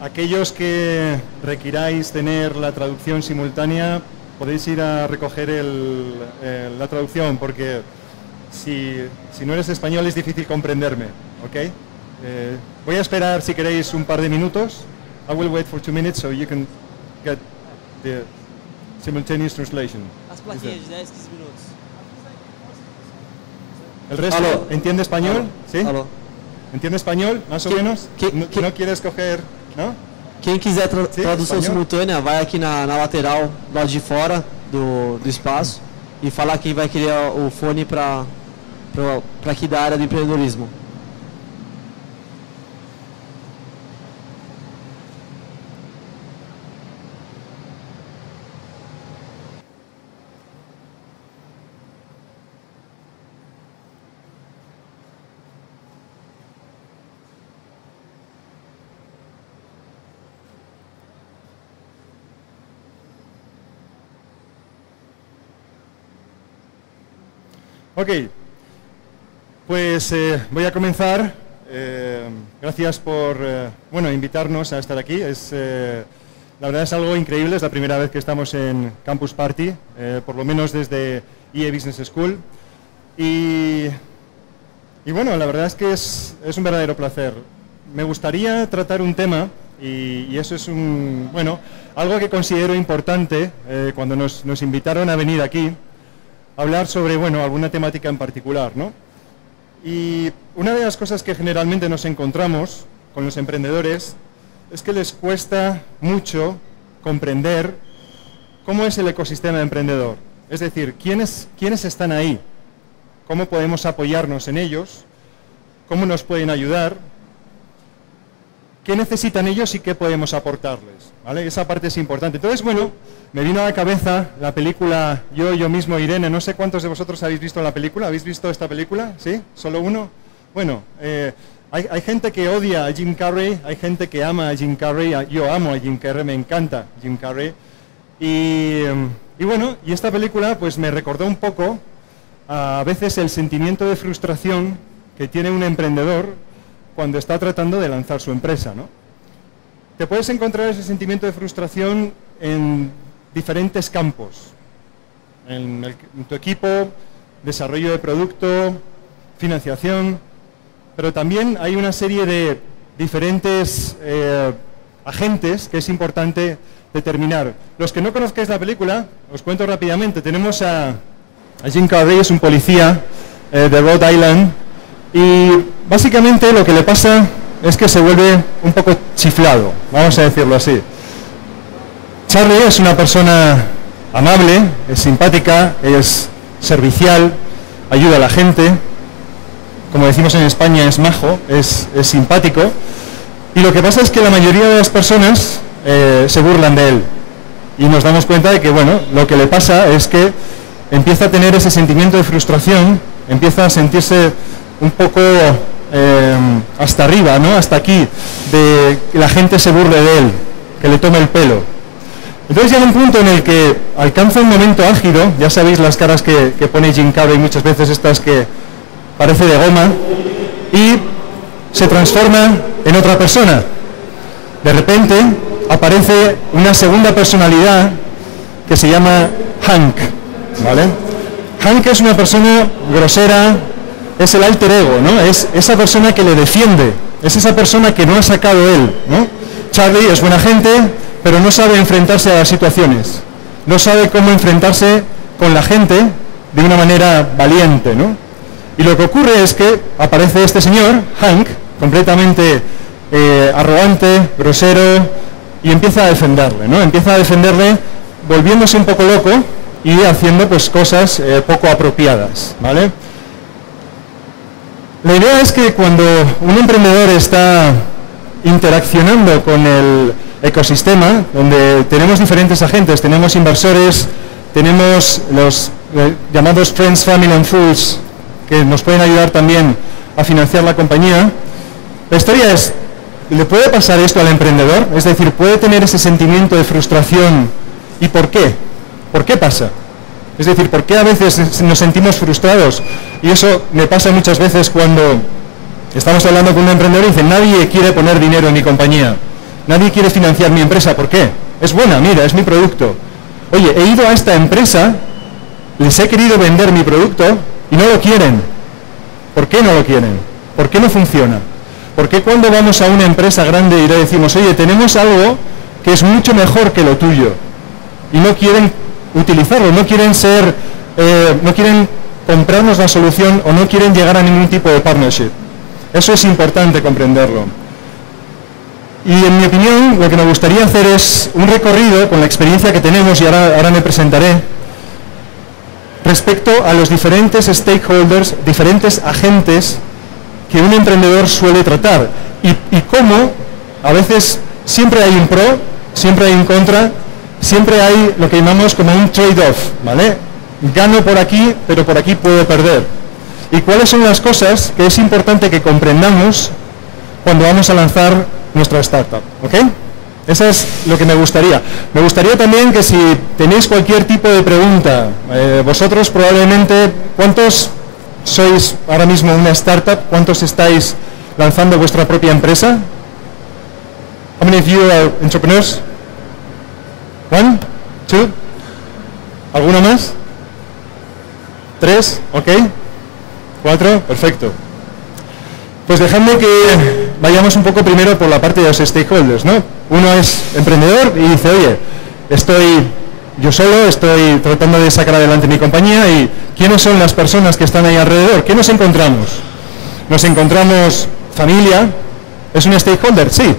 Aquellos que requiráis tener la traducción simultánea, podéis ir a recoger la traducción, porque si no eres español es difícil comprenderme, ¿ok? Voy a esperar, si queréis, un par de minutos. I will wait for 2 minutes so you can get the simultaneous translation. As plaquinhas de 10, 15 minutos. ¿El resto Aló. entiende español? Aló. ¿Sí? Alô. ¿Entiende español, más o menos? ¿No quieres coger, no? Quem quiser Sim, tradução espanhol. simultânea, vai aqui na lateral, do lado de fora do espaço, e falar quem vai querer o fone para aqui da área do empreendedorismo. Ok, pues voy a comenzar. Gracias por invitarnos a estar aquí. La verdad es algo increíble, es la primera vez que estamos en Campus Party, por lo menos desde EA Business School. Y bueno, la verdad es que es un verdadero placer. Me gustaría tratar un tema, y eso es algo que considero importante cuando nos invitaron a venir aquí. Hablar sobre, alguna temática en particular, ¿no? Y una de las cosas que generalmente nos encontramos con los emprendedores es que les cuesta mucho comprender cómo es el ecosistema emprendedor. Es decir, quiénes están ahí, cómo podemos apoyarnos en ellos, cómo nos pueden ayudar, qué necesitan ellos y qué podemos aportarles, ¿vale? Esa parte es importante. Entonces, me vino a la cabeza la película Yo mismo, Irene. No sé cuántos de vosotros habéis visto la película. ¿Habéis visto esta película? ¿Sí? ¿Solo uno? Bueno, hay gente que odia a Jim Carrey, hay gente que ama a Jim Carrey. Yo amo a Jim Carrey, me encanta Jim Carrey. Y esta película pues me recordó un poco a veces el sentimiento de frustración que tiene un emprendedor cuando está tratando de lanzar su empresa, ¿no? Te puedes encontrar ese sentimiento de frustración en diferentes campos, en tu equipo, desarrollo de producto, financiación, pero también hay una serie de diferentes agentes que es importante determinar. Los que no conozcáis la película, os cuento rápidamente. Tenemos a Jim Carrey, es un policía de Rhode Island, y básicamente lo que le pasa es que se vuelve un poco chiflado, vamos a decirlo así. Charlie es una persona amable, es simpática, es servicial, ayuda a la gente, como decimos en España, es majo, es simpático, y lo que pasa es que la mayoría de las personas se burlan de él, y nos damos cuenta de que, lo que le pasa es que empieza a tener ese sentimiento de frustración, empieza a sentirse un poco hasta arriba, ¿no? Hasta aquí, de que la gente se burle de él, que le tome el pelo. Entonces llega un punto en el que alcanza un momento álgido, ya sabéis las caras que pone Jim Carrey muchas veces, estas que parece de goma, y se transforma en otra persona. De repente aparece una segunda personalidad que se llama Hank, ¿vale? Hank es una persona grosera, es el alter ego, ¿no? Es esa persona que le defiende, es esa persona que no ha sacado él, ¿no? Charlie es buena gente, pero no sabe enfrentarse a las situaciones, no sabe cómo enfrentarse con la gente de una manera valiente, ¿no? Y lo que ocurre es que aparece este señor, Hank, completamente arrogante, grosero, y empieza a defenderle, ¿no? Empieza a defenderle volviéndose un poco loco y haciendo pues cosas poco apropiadas, ¿vale? La idea es que cuando un emprendedor está interaccionando con el ecosistema, donde tenemos diferentes agentes, tenemos inversores, tenemos los llamados Friends, Family and Fools, que nos pueden ayudar también a financiar la compañía. La historia es, ¿le puede pasar esto al emprendedor? Es decir, ¿puede tener ese sentimiento de frustración? ¿Y por qué? ¿Por qué pasa? Es decir, ¿por qué a veces nos sentimos frustrados? Y eso me pasa muchas veces cuando estamos hablando con un emprendedor y dice, nadie quiere poner dinero en mi compañía. nadie quiere financiar mi empresa. ¿Por qué? Es buena, mira, es mi producto. Oye, he ido a esta empresa, les he querido vender mi producto y no lo quieren. ¿Por qué no lo quieren? ¿Por qué no funciona? ¿Por qué cuando vamos a una empresa grande y le decimos, oye, tenemos algo que es mucho mejor que lo tuyo, y no quieren utilizarlo, no quieren no quieren comprarnos la solución o no quieren llegar a ningún tipo de partnership? Eso es importante comprenderlo. Y en mi opinión, lo que me gustaría hacer es un recorrido con la experiencia que tenemos, y ahora me presentaré, respecto a los diferentes stakeholders, diferentes agentes que un emprendedor suele tratar, y cómo a veces siempre hay un pro, siempre hay un contra, siempre hay lo que llamamos como un trade-off, ¿vale? Gano por aquí, pero por aquí puedo perder. ¿Y cuáles son las cosas que es importante que comprendamos cuando vamos a lanzar nuestra startup? ¿Ok? Eso es lo que me gustaría. Me gustaría también que si tenéis cualquier tipo de pregunta, vosotros probablemente, ¿cuántos sois ahora mismo una startup? ¿Cuántos estáis lanzando vuestra propia empresa? How many of you are entrepreneurs? One? Two? ¿Alguno más? ¿Tres? ¿Ok? ¿Cuatro? Perfecto. Pues dejadme que vayamos un poco primero por la parte de los stakeholders, ¿no? Uno es emprendedor y dice, oye, estoy yo solo, estoy tratando de sacar adelante mi compañía, y ¿quiénes son las personas que están ahí alrededor? ¿Qué nos encontramos? Nos encontramos familia. ¿Es un stakeholder? Sí.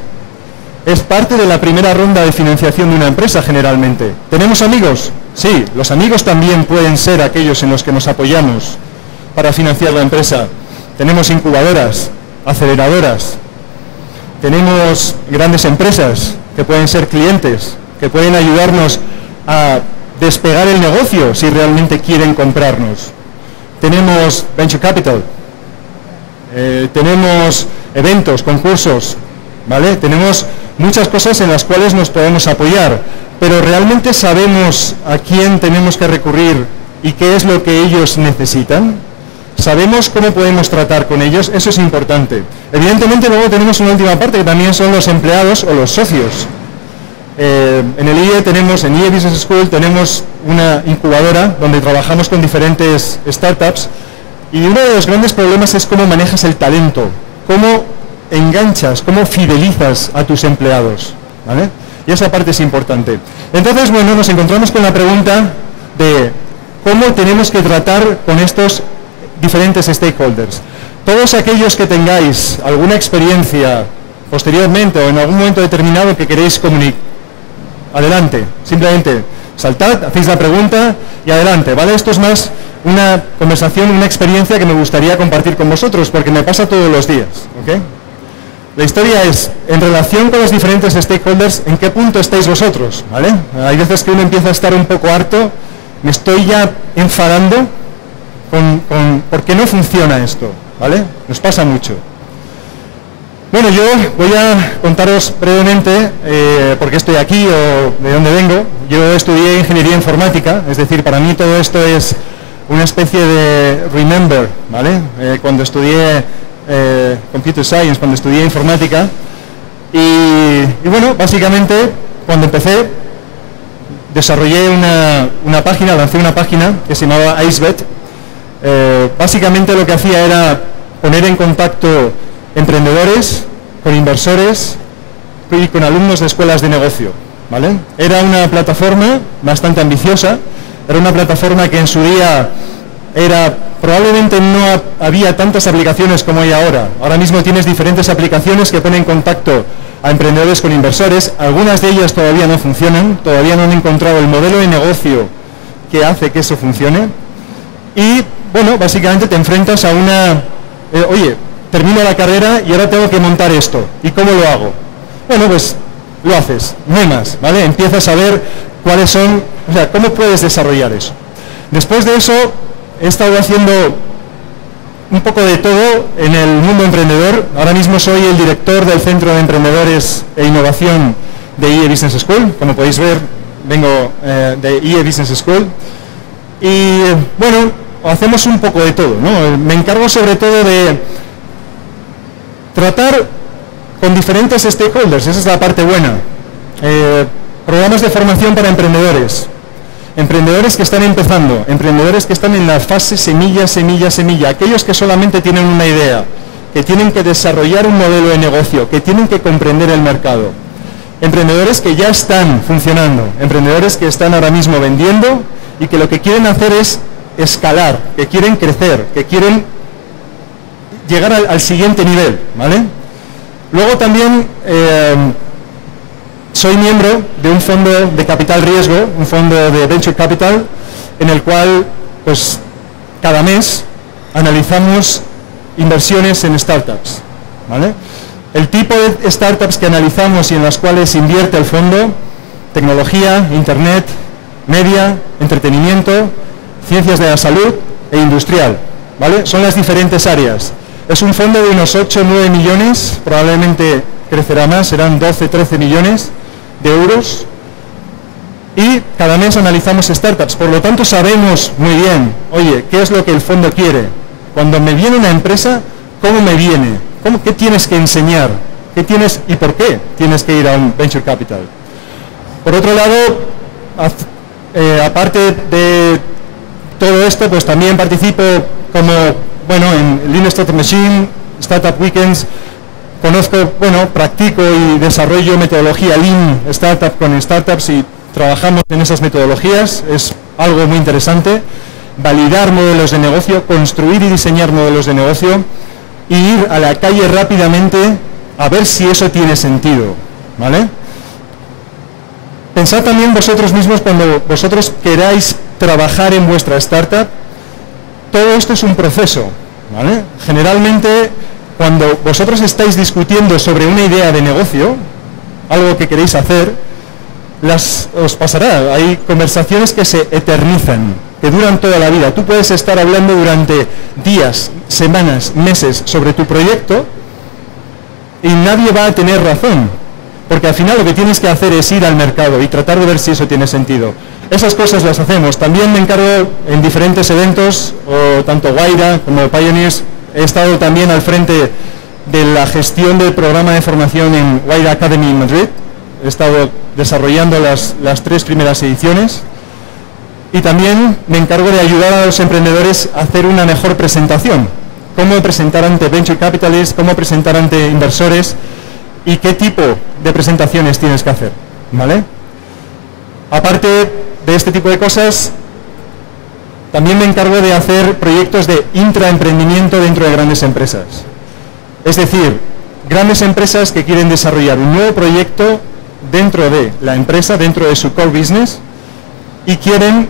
Es parte de la primera ronda de financiación de una empresa generalmente. ¿Tenemos amigos? Sí. Los amigos también pueden ser aquellos en los que nos apoyamos para financiar la empresa. Tenemos incubadoras, aceleradoras, tenemos grandes empresas que pueden ser clientes, que pueden ayudarnos a despegar el negocio si realmente quieren comprarnos. Tenemos venture capital, tenemos eventos, concursos, ¿vale? Tenemos muchas cosas en las cuales nos podemos apoyar, pero realmente sabemos a quién tenemos que recurrir y qué es lo que ellos necesitan. ¿Sabemos cómo podemos tratar con ellos? Eso es importante. Evidentemente luego tenemos una última parte que también son los empleados o los socios. En el IE tenemos, en IE Business School tenemos una incubadora donde trabajamos con diferentes startups, y uno de los grandes problemas es cómo manejas el talento, cómo enganchas, cómo fidelizas a tus empleados, ¿vale? Y esa parte es importante. Entonces, bueno, nos encontramos con la pregunta de cómo tenemos que tratar con estos diferentes stakeholders. Todos aquellos que tengáis alguna experiencia posteriormente o en algún momento determinado que queréis comunicar, adelante, simplemente saltad, hacéis la pregunta y adelante, ¿vale? Esto es más una conversación, una experiencia que me gustaría compartir con vosotros, porque me pasa todos los días, ¿ok? La historia es, en relación con los diferentes stakeholders, ¿en qué punto estáis vosotros? ¿Vale? Hay veces que uno empieza a estar un poco harto, me estoy ya enfadando ¿por qué no funciona esto? ¿Vale? Nos pasa mucho. Bueno, yo voy a contaros brevemente por qué estoy aquí o de dónde vengo. Yo estudié ingeniería informática, es decir, para mí todo esto es una especie de remember, ¿vale? Cuando estudié computer science, cuando estudié informática, y bueno, básicamente cuando empecé desarrollé una página, lancé una página que se llamaba IceBet. Básicamente lo que hacía era poner en contacto emprendedores con inversores y con alumnos de escuelas de negocio, ¿vale? Era una plataforma bastante ambiciosa, era una plataforma que en su día probablemente no había tantas aplicaciones como hay ahora. Ahora mismo tienes diferentes aplicaciones que ponen en contacto a emprendedores con inversores. Algunas de ellas todavía no funcionan, todavía no han encontrado el modelo de negocio que hace que eso funcione. Y bueno, básicamente te enfrentas a oye, termino la carrera y ahora tengo que montar esto. ¿Y cómo lo hago? Bueno, pues lo haces, no hay más, ¿vale? Empiezas a ver cuáles son, o sea, cómo puedes desarrollar eso. Después de eso, he estado haciendo un poco de todo en el mundo emprendedor. Ahora mismo soy el director del Centro de Emprendedores e Innovación de IE Business School. Como podéis ver, vengo de IE Business School. Y bueno, hacemos un poco de todo, ¿no? Me encargo sobre todo de tratar con diferentes stakeholders, esa es la parte buena. Programas de formación para emprendedores, emprendedores que están empezando, emprendedores que están en la fase semilla, aquellos que solamente tienen una idea, que tienen que desarrollar un modelo de negocio, que tienen que comprender el mercado. Emprendedores que ya están funcionando, emprendedores que están ahora mismo vendiendo y que lo que quieren hacer es escalar, que quieren crecer, que quieren llegar al siguiente nivel, ¿vale? Luego también soy miembro de un fondo de capital riesgo, un fondo de Venture Capital, en el cual pues cada mes analizamos inversiones en startups, ¿vale? El tipo de startups que analizamos y en las cuales invierte el fondo: tecnología, internet, media, entretenimiento, ciencias de la salud e industrial, ¿vale? Son las diferentes áreas. Es un fondo de unos 8 o 9 millones, probablemente crecerá más, serán 12 o 13 millones de euros, y cada mes analizamos startups. Por lo tanto, sabemos muy bien, oye, ¿qué es lo que el fondo quiere? Cuando me viene una empresa, ¿cómo me viene? ¿Qué tienes que enseñar? ¿Qué tienes y por qué tienes que ir a un Venture Capital? Por otro lado, aparte de todo esto, pues también participo como, bueno, en Lean Startup Machine, Startup Weekends. Conozco, bueno, practico y desarrollo metodología Lean Startup con startups y trabajamos en esas metodologías. Es algo muy interesante. Validar modelos de negocio, construir y diseñar modelos de negocio y ir a la calle rápidamente a ver si eso tiene sentido, ¿vale? Pensad también vosotros mismos cuando vosotros queráis trabajar en vuestra startup. Todo esto es un proceso, ¿vale? Generalmente, cuando vosotros estáis discutiendo sobre una idea de negocio, algo que queréis hacer, os pasará. Hay conversaciones que se eternizan, que duran toda la vida. Tú puedes estar hablando durante días, semanas, meses sobre tu proyecto y nadie va a tener razón, porque al final lo que tienes que hacer es ir al mercado y tratar de ver si eso tiene sentido. Esas cosas las hacemos. También me encargo en diferentes eventos, o tanto Guaira como Pioneers. He estado también al frente de la gestión del programa de formación en Guaira Academy en Madrid. He estado desarrollando las 3 primeras ediciones. Y también me encargo de ayudar a los emprendedores a hacer una mejor presentación. Cómo presentar ante Venture Capitalists, cómo presentar ante inversores y qué tipo de presentaciones tienes que hacer, ¿vale? Aparte de este tipo de cosas, también me encargo de hacer proyectos de intraemprendimiento dentro de grandes empresas. Es decir, grandes empresas que quieren desarrollar un nuevo proyecto dentro de la empresa, dentro de su core business, y quieren,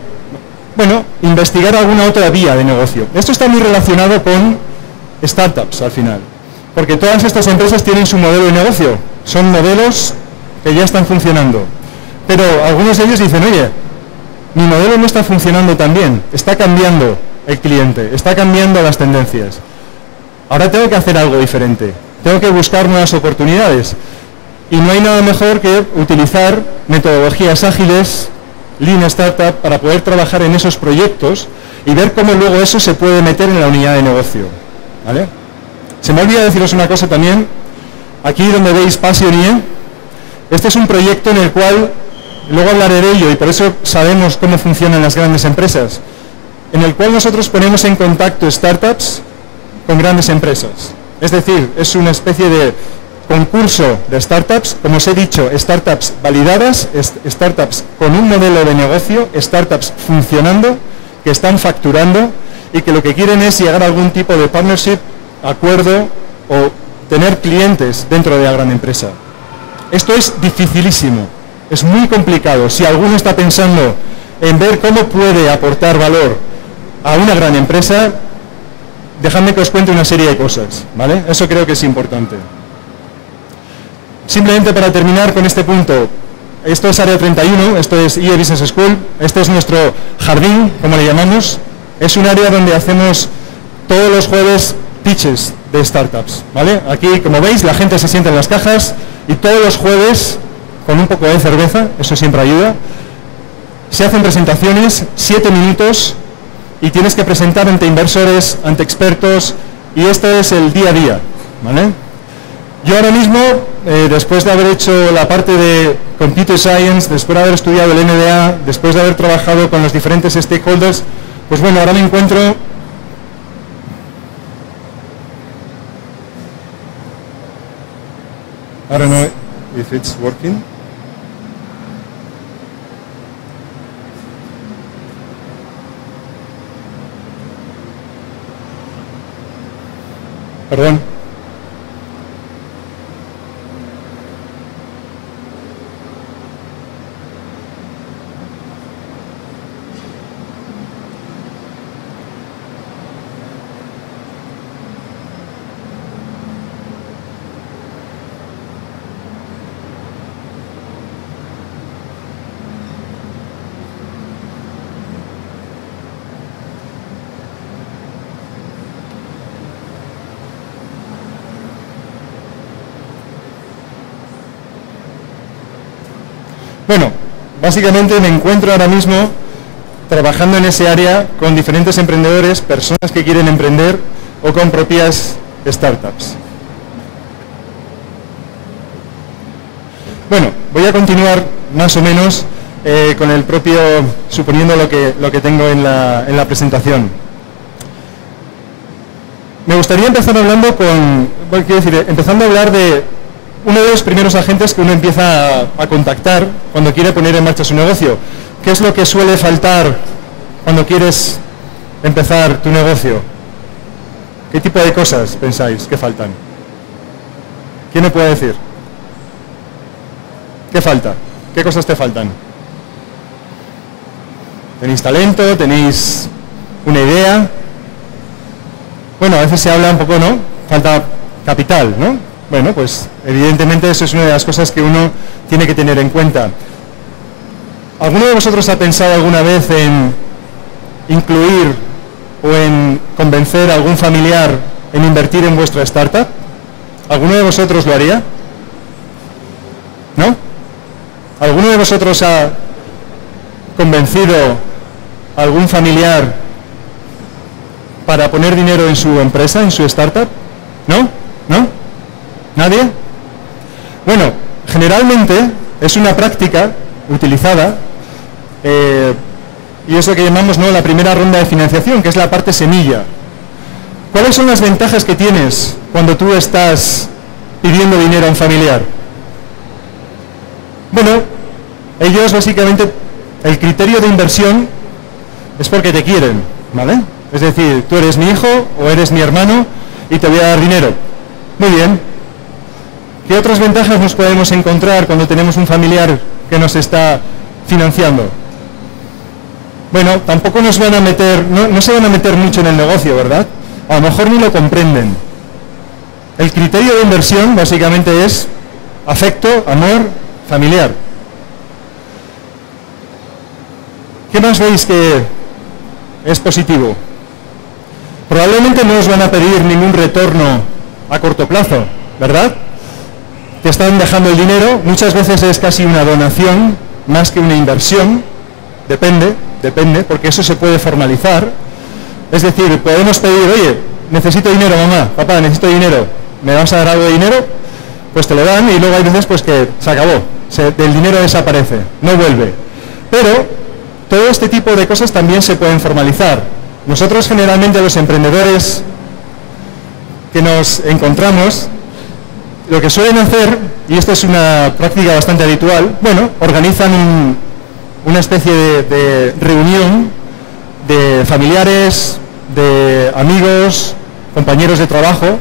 bueno, investigar alguna otra vía de negocio. Esto está muy relacionado con startups al final, porque todas estas empresas tienen su modelo de negocio, son modelos que ya están funcionando, pero algunos de ellos dicen, oye, mi modelo no está funcionando tan bien, está cambiando el cliente, está cambiando las tendencias. Ahora tengo que hacer algo diferente, tengo que buscar nuevas oportunidades. Y no hay nada mejor que utilizar metodologías ágiles, Lean Startup, para poder trabajar en esos proyectos y ver cómo luego eso se puede meter en la unidad de negocio, ¿vale? Se me olvida deciros una cosa también. Aquí donde veis Passion.ie, este es un proyecto en el cual, luego hablaré de ello y por eso sabemos cómo funcionan las grandes empresas, en el cual nosotros ponemos en contacto startups con grandes empresas. Es decir, es una especie de concurso de startups, como os he dicho, startups validadas, startups con un modelo de negocio, startups funcionando, que están facturando y que lo que quieren es llegar a algún tipo de partnership, acuerdo o tener clientes dentro de la gran empresa. Esto es dificilísimo, es muy complicado. Si alguno está pensando en ver cómo puede aportar valor a una gran empresa, dejadme que os cuente una serie de cosas, ¿vale? Eso creo que es importante. Simplemente para terminar con este punto, esto es Área 31, esto es IE Business School, este es nuestro jardín, como le llamamos. Es un área donde hacemos todos los jueves pitches de startups, ¿vale? Aquí, como veis, la gente se sienta en las cajas y todos los jueves, con un poco de cerveza, eso siempre ayuda, se hacen presentaciones, 7 minutos, y tienes que presentar ante inversores, ante expertos, y este es el día a día, ¿vale? Yo ahora mismo, después de haber hecho la parte de Computer Science, después de haber estudiado el MBA, después de haber trabajado con los diferentes stakeholders, pues bueno, ahora me encuentro I don't know if it's working. Perdón. Bueno, básicamente me encuentro ahora mismo trabajando en ese área con diferentes emprendedores, personas que quieren emprender o con propias startups. Bueno, voy a continuar más o menos con el propio, suponiendo lo que tengo en la presentación. Me gustaría empezar hablando empezando a hablar de uno de los primeros agentes que uno empieza a contactar cuando quiere poner en marcha su negocio. ¿Qué es lo que suele faltar cuando quieres empezar tu negocio? ¿Qué tipo de cosas pensáis que faltan? ¿Quién me puede decir? ¿Qué falta? ¿Qué cosas te faltan? ¿Tenéis talento? ¿Tenéis una idea? Bueno, a veces se habla un poco, ¿no? Falta capital, ¿no? Bueno, pues evidentemente eso es una de las cosas que uno tiene que tener en cuenta. ¿Alguno de vosotros ha pensado alguna vez en incluir o en convencer a algún familiar en invertir en vuestra startup? ¿Alguno de vosotros lo haría? ¿No? ¿Alguno de vosotros ha convencido a algún familiar para poner dinero en su empresa, en su startup? ¿No? ¿No? ¿Nadie? Bueno, generalmente es una práctica utilizada y es lo que llamamos, ¿no?, la primera ronda de financiación, que es la parte semilla. ¿Cuáles son las ventajas que tienes cuando tú estás pidiendo dinero a un familiar? Bueno, ellos básicamente, el criterio de inversión es porque te quieren, ¿vale? Es decir, tú eres mi hijo o eres mi hermano y te voy a dar dinero. Muy bien. ¿Qué otras ventajas nos podemos encontrar cuando tenemos un familiar que nos está financiando? Bueno, tampoco nos van a meter, no se van a meter mucho en el negocio, ¿verdad? A lo mejor ni lo comprenden. El criterio de inversión básicamente es afecto, amor, familiar. ¿Qué más veis que es positivo? Probablemente no os van a pedir ningún retorno a corto plazo, ¿verdad? Te están dejando el dinero, muchas veces es casi una donación más que una inversión, depende, porque eso se puede formalizar. Es decir, podemos pedir, oye, necesito dinero, mamá, papá, necesito dinero, ¿me vas a dar algo de dinero? Pues te lo dan y luego hay veces pues que se acabó, el dinero desaparece, no vuelve. Pero todo este tipo de cosas también se pueden formalizar. Nosotros generalmente los emprendedores que nos encontramos, lo que suelen hacer, y esto es una práctica bastante habitual, bueno, organizan una especie de reunión de familiares, de amigos, compañeros de trabajo,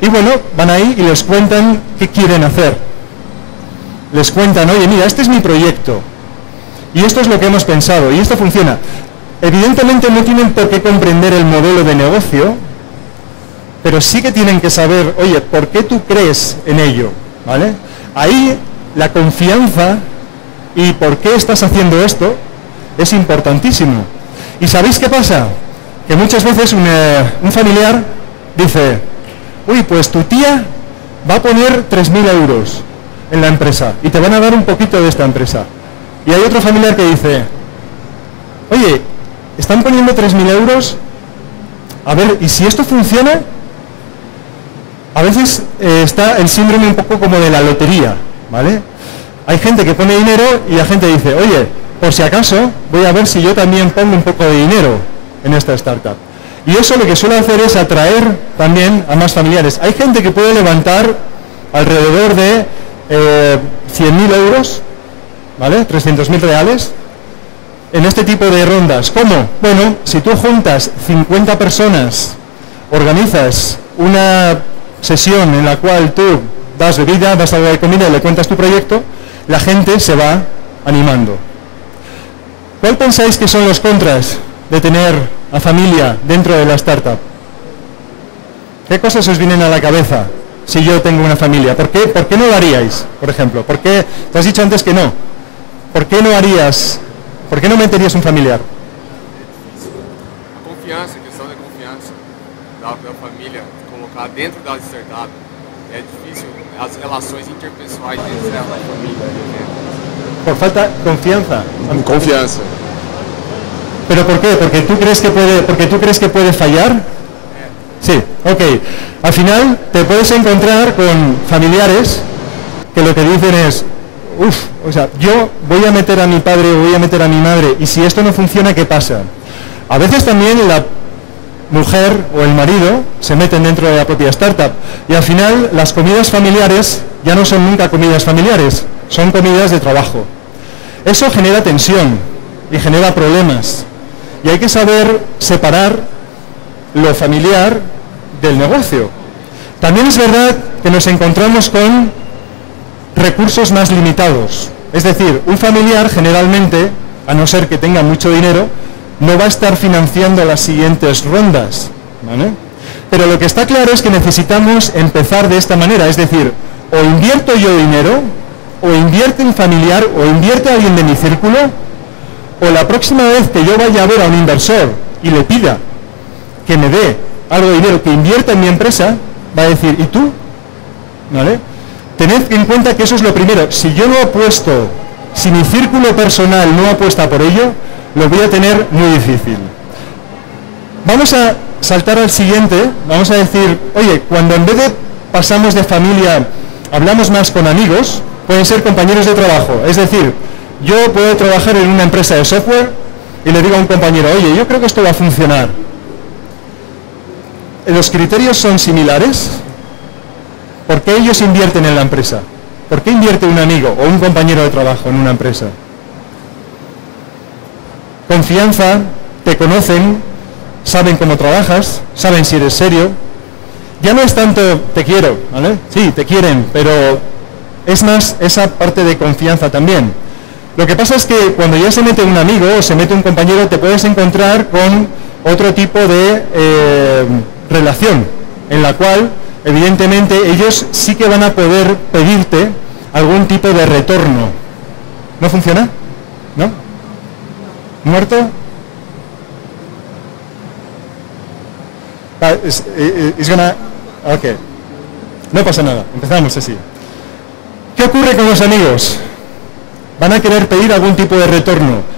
y bueno, van ahí y les cuentan qué quieren hacer. Les cuentan, oye, mira, este es mi proyecto, y esto es lo que hemos pensado, y esto funciona. Evidentemente no tienen por qué comprender el modelo de negocio, pero sí que tienen que saber, oye, ¿por qué tú crees en ello? ¿Vale? Ahí la confianza y por qué estás haciendo esto es importantísimo. ¿Y sabéis qué pasa? Que muchas veces un familiar dice, uy, pues tu tía va a poner 3.000 euros en la empresa y te van a dar un poquito de esta empresa. Y hay otro familiar que dice, oye, están poniendo 3.000 euros, a ver, ¿y si esto funciona? a veces está el síndrome un poco como de la lotería, ¿vale? Hay gente que pone dinero y la gente dice, oye, por si acaso voy a ver si yo también pongo un poco de dinero en esta startup. Y eso lo que suele hacer es atraer también a más familiares. Hay gente que puede levantar alrededor de 100.000 euros, ¿vale? 300.000 reales en este tipo de rondas. ¿Cómo? Bueno, si tú juntas 50 personas, organizas una sesión en la cual tú das bebida, das algo de comida y le cuentas tu proyecto, la gente se va animando. ¿Cuál pensáis que son los contras de tener a familia dentro de la startup? ¿Qué cosas os vienen a la cabeza si yo tengo una familia? ¿Por qué no lo haríais, por ejemplo? ¿Por qué? Te has dicho antes que no. ¿Por qué no harías, por qué no meterías un familiar? A confiança, a questão da confiança da família, colocar dentro da startup, é difícil as relações interpessoais dentro da família. Por falta de confianza. Confiança. ¿Pero por qué? ¿Porque tú crees que puede fallar? Sí, ok. Al final te puedes encontrar con familiares que lo que dicen es, o sea, yo voy a meter a mi padre o voy a meter a mi madre y si esto no funciona, ¿qué pasa? A veces también la mujer o el marido se meten dentro de la propia startup y al final las comidas familiares ya no son nunca comidas familiares, son comidas de trabajo. Eso genera tensión y genera problemas y hay que saber separar lo familiar del negocio. También es verdad que nos encontramos con recursos más limitados. Es decir, un familiar generalmente, a no ser que tenga mucho dinero, no va a estar financiando las siguientes rondas, ¿vale? Pero lo que está claro es que necesitamos empezar de esta manera, es decir, o invierto yo dinero, o invierte un familiar, o invierte alguien de mi círculo, o la próxima vez que yo vaya a ver a un inversor y le pida que me dé algo de dinero, que invierta en mi empresa, va a decir, ¿y tú? ¿Vale? Tened en cuenta que eso es lo primero. Si yo no apuesto, si mi círculo personal no apuesta por ello, lo voy a tener muy difícil. Vamos a saltar al siguiente, vamos a decir, oye, cuando en vez de pasamos de familia, hablamos más con amigos, pueden ser compañeros de trabajo. Es decir, yo puedo trabajar en una empresa de software y le digo a un compañero, oye, yo creo que esto va a funcionar. ¿Los criterios son similares? ¿Por qué ellos invierten en la empresa? ¿Por qué invierte un amigo o un compañero de trabajo en una empresa? Confianza, te conocen, saben cómo trabajas, saben si eres serio. Ya no es tanto te quiero, ¿vale? Sí, te quieren, pero es más esa parte de confianza también. Lo que pasa es que cuando ya se mete un amigo o se mete un compañero, te puedes encontrar con otro tipo de relación, en la cual evidentemente ellos sí que van a poder pedirte algún tipo de retorno. ¿No funciona? ¿No? ¿Muerto? Ok. No pasa nada, empezamos así. ¿Qué ocurre con los amigos? Van a querer pedir algún tipo de retorno.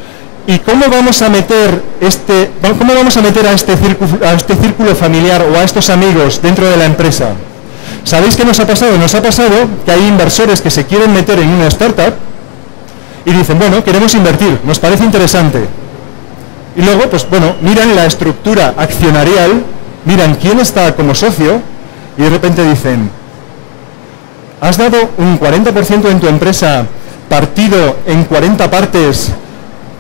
¿Y cómo vamos a meter a este círculo familiar o a estos amigos dentro de la empresa? ¿Sabéis qué nos ha pasado? Nos ha pasado que hay inversores que se quieren meter en una startup y dicen, bueno, queremos invertir, nos parece interesante. Y luego, pues bueno, miran la estructura accionarial, miran quién está como socio y de repente dicen, has dado un 40% en tu empresa partido en 40 partes.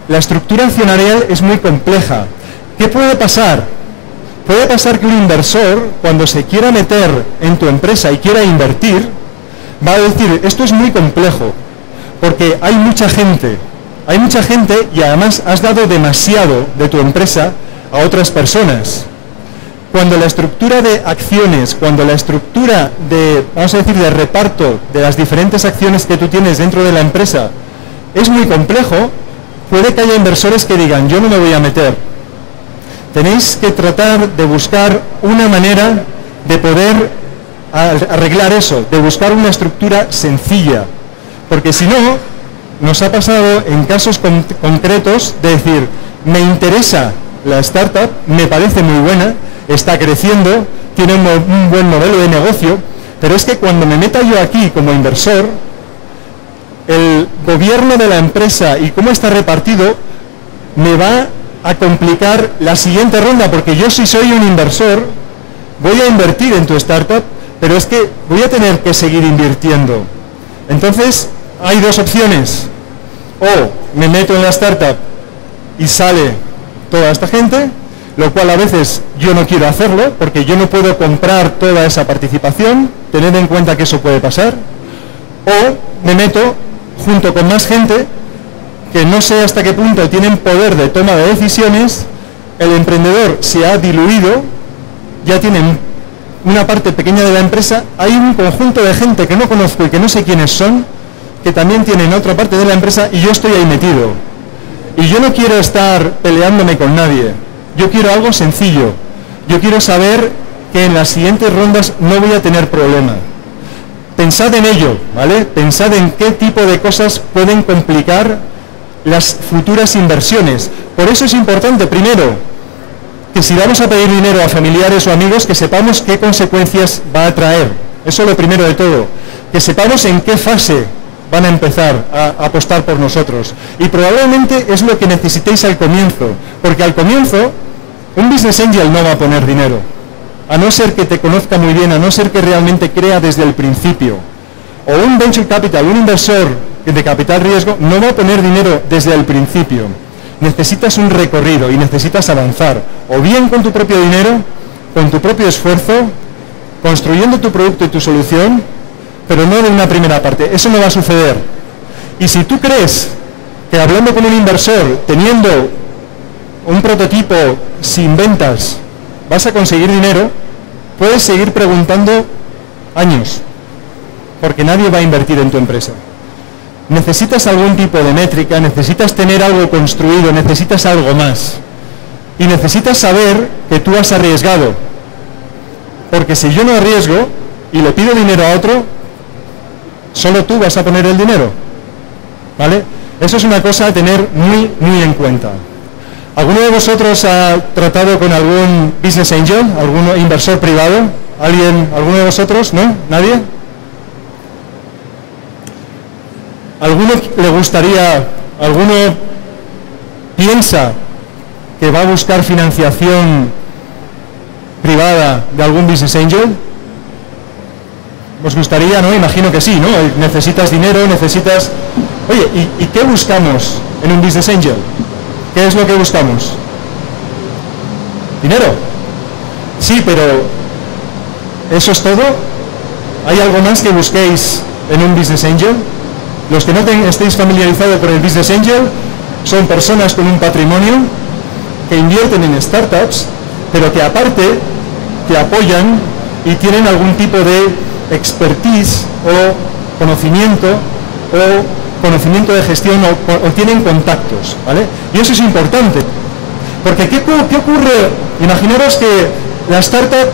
La estructura accionarial es muy compleja. ¿Qué puede pasar? Puede pasar que un inversor, cuando se quiera meter en tu empresa y quiera invertir, va a decir, esto es muy complejo, porque hay mucha gente y además has dado demasiado de tu empresa a otras personas. Cuando la estructura de acciones, cuando la estructura de, vamos a decir, de reparto de las diferentes acciones que tú tienes dentro de la empresa es muy complejo, puede que haya inversores que digan, yo no me voy a meter. Tenéis que tratar de buscar una manera de poder arreglar eso, de buscar una estructura sencilla. Porque si no, nos ha pasado en casos concretos de decir, me interesa la startup, me parece muy buena, está creciendo, tiene un buen modelo de negocio, pero es que cuando me meta yo aquí como inversor, el gobierno de la empresa y cómo está repartido me va a complicar la siguiente ronda, porque yo si soy un inversor voy a invertir en tu startup, pero es que voy a tener que seguir invirtiendo. Entonces hay dos opciones: o me meto en la startup y sale toda esta gente, lo cual a veces yo no quiero hacerlo porque yo no puedo comprar toda esa participación, tened en cuenta que eso puede pasar, o me meto junto con más gente que no sé hasta qué punto tienen poder de toma de decisiones, el emprendedor se ha diluido, ya tienen una parte pequeña de la empresa, hay un conjunto de gente que no conozco y que no sé quiénes son, que también tienen otra parte de la empresa y yo estoy ahí metido. Y yo no quiero estar peleándome con nadie, yo quiero algo sencillo, yo quiero saber que en las siguientes rondas no voy a tener problema. Pensad en ello, ¿vale? Pensad en qué tipo de cosas pueden complicar las futuras inversiones. Por eso es importante, primero, que si vamos a pedir dinero a familiares o amigos, que sepamos qué consecuencias va a traer. Eso es lo primero de todo. Que sepamos en qué fase van a empezar a apostar por nosotros. Y probablemente es lo que necesitéis al comienzo, porque al comienzo un business angel no va a poner dinero, a no ser que te conozca muy bien, a no ser que realmente crea desde el principio. O un venture capital, un inversor de capital riesgo, no va a poner dinero desde el principio. Necesitas un recorrido y necesitas avanzar, o bien con tu propio dinero, con tu propio esfuerzo, construyendo tu producto y tu solución, pero no de una primera parte. Eso no va a suceder. Y si tú crees que hablando con un inversor, teniendo un prototipo sin ventas, vas a conseguir dinero, puedes seguir preguntando años, porque nadie va a invertir en tu empresa. Necesitas algún tipo de métrica, necesitas tener algo construido, necesitas algo más. Y necesitas saber que tú has arriesgado. Porque si yo no arriesgo y le pido dinero a otro, solo tú vas a poner el dinero. ¿Vale? Eso es una cosa a tener muy, muy en cuenta. ¿Alguno de vosotros ha tratado con algún business angel, algún inversor privado? ¿Alguien, alguno de vosotros? ¿No? ¿Nadie? ¿Alguno le gustaría, alguno piensa que va a buscar financiación privada de algún business angel? ¿Os gustaría, no? Imagino que sí, ¿no? Necesitas dinero, necesitas... Oye, ¿y qué buscamos en un business angel? ¿Qué es lo que buscamos? ¿Dinero? Sí, pero ¿eso es todo? ¿Hay algo más que busquéis en un business angel? Los que no estéis familiarizados con el business angel son personas con un patrimonio que invierten en startups, pero que aparte te apoyan y tienen algún tipo de expertise o conocimiento de gestión o tienen contactos, ¿vale? Y eso es importante, porque ¿qué ocurre? Imaginaros que la startup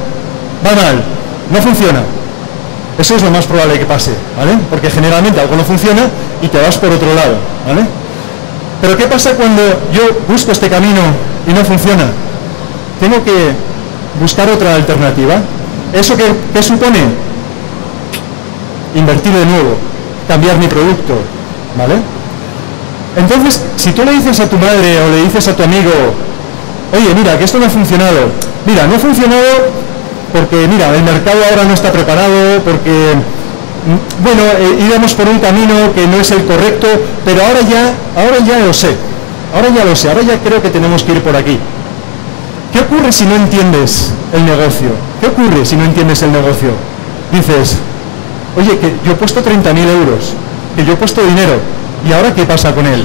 va mal, no funciona. Eso es lo más probable que pase, ¿vale? Porque generalmente algo no funciona y te vas por otro lado, ¿vale? Pero ¿qué pasa cuando yo busco este camino y no funciona? Tengo que buscar otra alternativa. ¿Eso qué supone? Invertir de nuevo, cambiar mi producto, ¿vale? Entonces, si tú le dices a tu madre o le dices a tu amigo, oye, mira, que esto no ha funcionado. Mira, no ha funcionado porque, mira, el mercado ahora no está preparado, porque, bueno, íbamos por un camino que no es el correcto, pero ahora ya lo sé, ahora ya creo que tenemos que ir por aquí. ¿Qué ocurre si no entiendes el negocio? ¿Qué ocurre si no entiendes el negocio? Dices, oye, que yo he puesto 30.000 euros, que yo he puesto dinero, ¿y ahora qué pasa con él?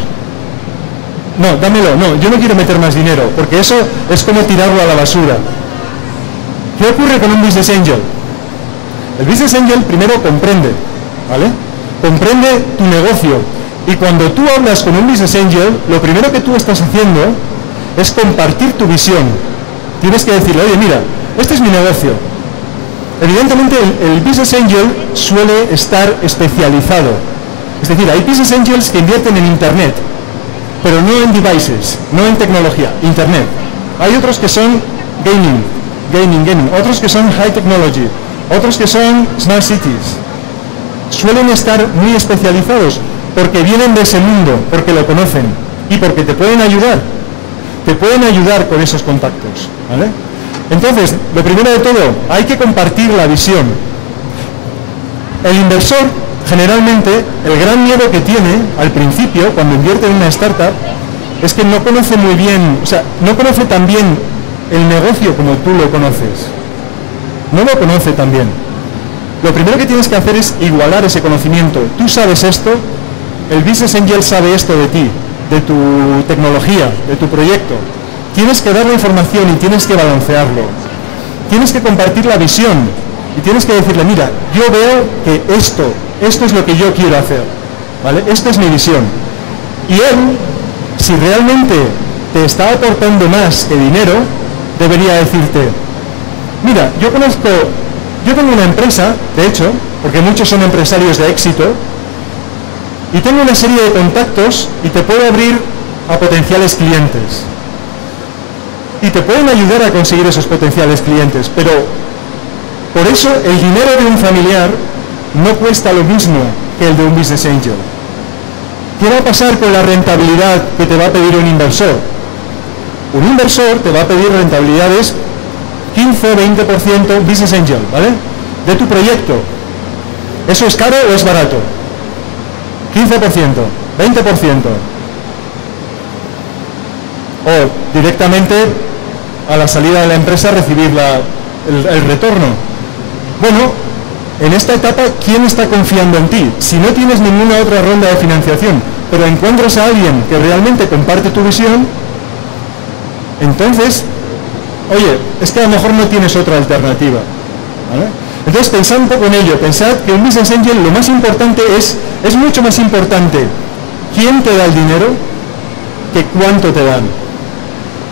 No, dámelo, no, yo no quiero meter más dinero, porque eso es como tirarlo a la basura. ¿Qué ocurre con un business angel? El business angel primero comprende, ¿vale? Comprende tu negocio. Y cuando tú hablas con un business angel, lo primero que tú estás haciendo es compartir tu visión. Tienes que decirle, oye, mira, este es mi negocio. Evidentemente el business angel suele estar especializado. Es decir, hay business angels que invierten en Internet, pero no en devices, no en tecnología, Internet. Hay otros que son gaming, gaming, otros que son high technology, otros que son smart cities. Suelen estar muy especializados porque vienen de ese mundo, porque lo conocen y porque te pueden ayudar con esos contactos, ¿vale? Entonces, lo primero de todo, hay que compartir la visión. El inversor, generalmente, el gran miedo que tiene al principio, cuando invierte en una startup, es que no conoce muy bien, o sea, no conoce tan bien el negocio como tú lo conoces. No lo conoce tan bien. Lo primero que tienes que hacer es igualar ese conocimiento. Tú sabes esto, el Business Angel sabe esto de ti, de tu tecnología, de tu proyecto. Tienes que dar la información y tienes que balancearlo. Tienes que compartir la visión y tienes que decirle, mira, yo veo que esto es lo que yo quiero hacer, ¿vale? Esta es mi visión. Y él, si realmente te está aportando más que dinero, debería decirte, mira, yo tengo una empresa, de hecho, porque muchos son empresarios de éxito, y tengo una serie de contactos y te puedo abrir a potenciales clientes. Y te pueden ayudar a conseguir esos potenciales clientes, pero por eso el dinero de un familiar no cuesta lo mismo que el de un Business Angel. ¿Qué va a pasar con la rentabilidad que te va a pedir un inversor? Un inversor te va a pedir rentabilidades 15-20% Business Angel, ¿vale? De tu proyecto. ¿Eso es caro o es barato? 15%, 20%. O directamente a la salida de la empresa recibir el retorno. Bueno, en esta etapa, ¿quién está confiando en ti? Si no tienes ninguna otra ronda de financiación, pero encuentras a alguien que realmente comparte tu visión, entonces, oye, es que a lo mejor no tienes otra alternativa, ¿vale? Entonces, pensad un poco en ello. Pensad que un Business Angel lo más importante es mucho más importante quién te da el dinero que cuánto te dan.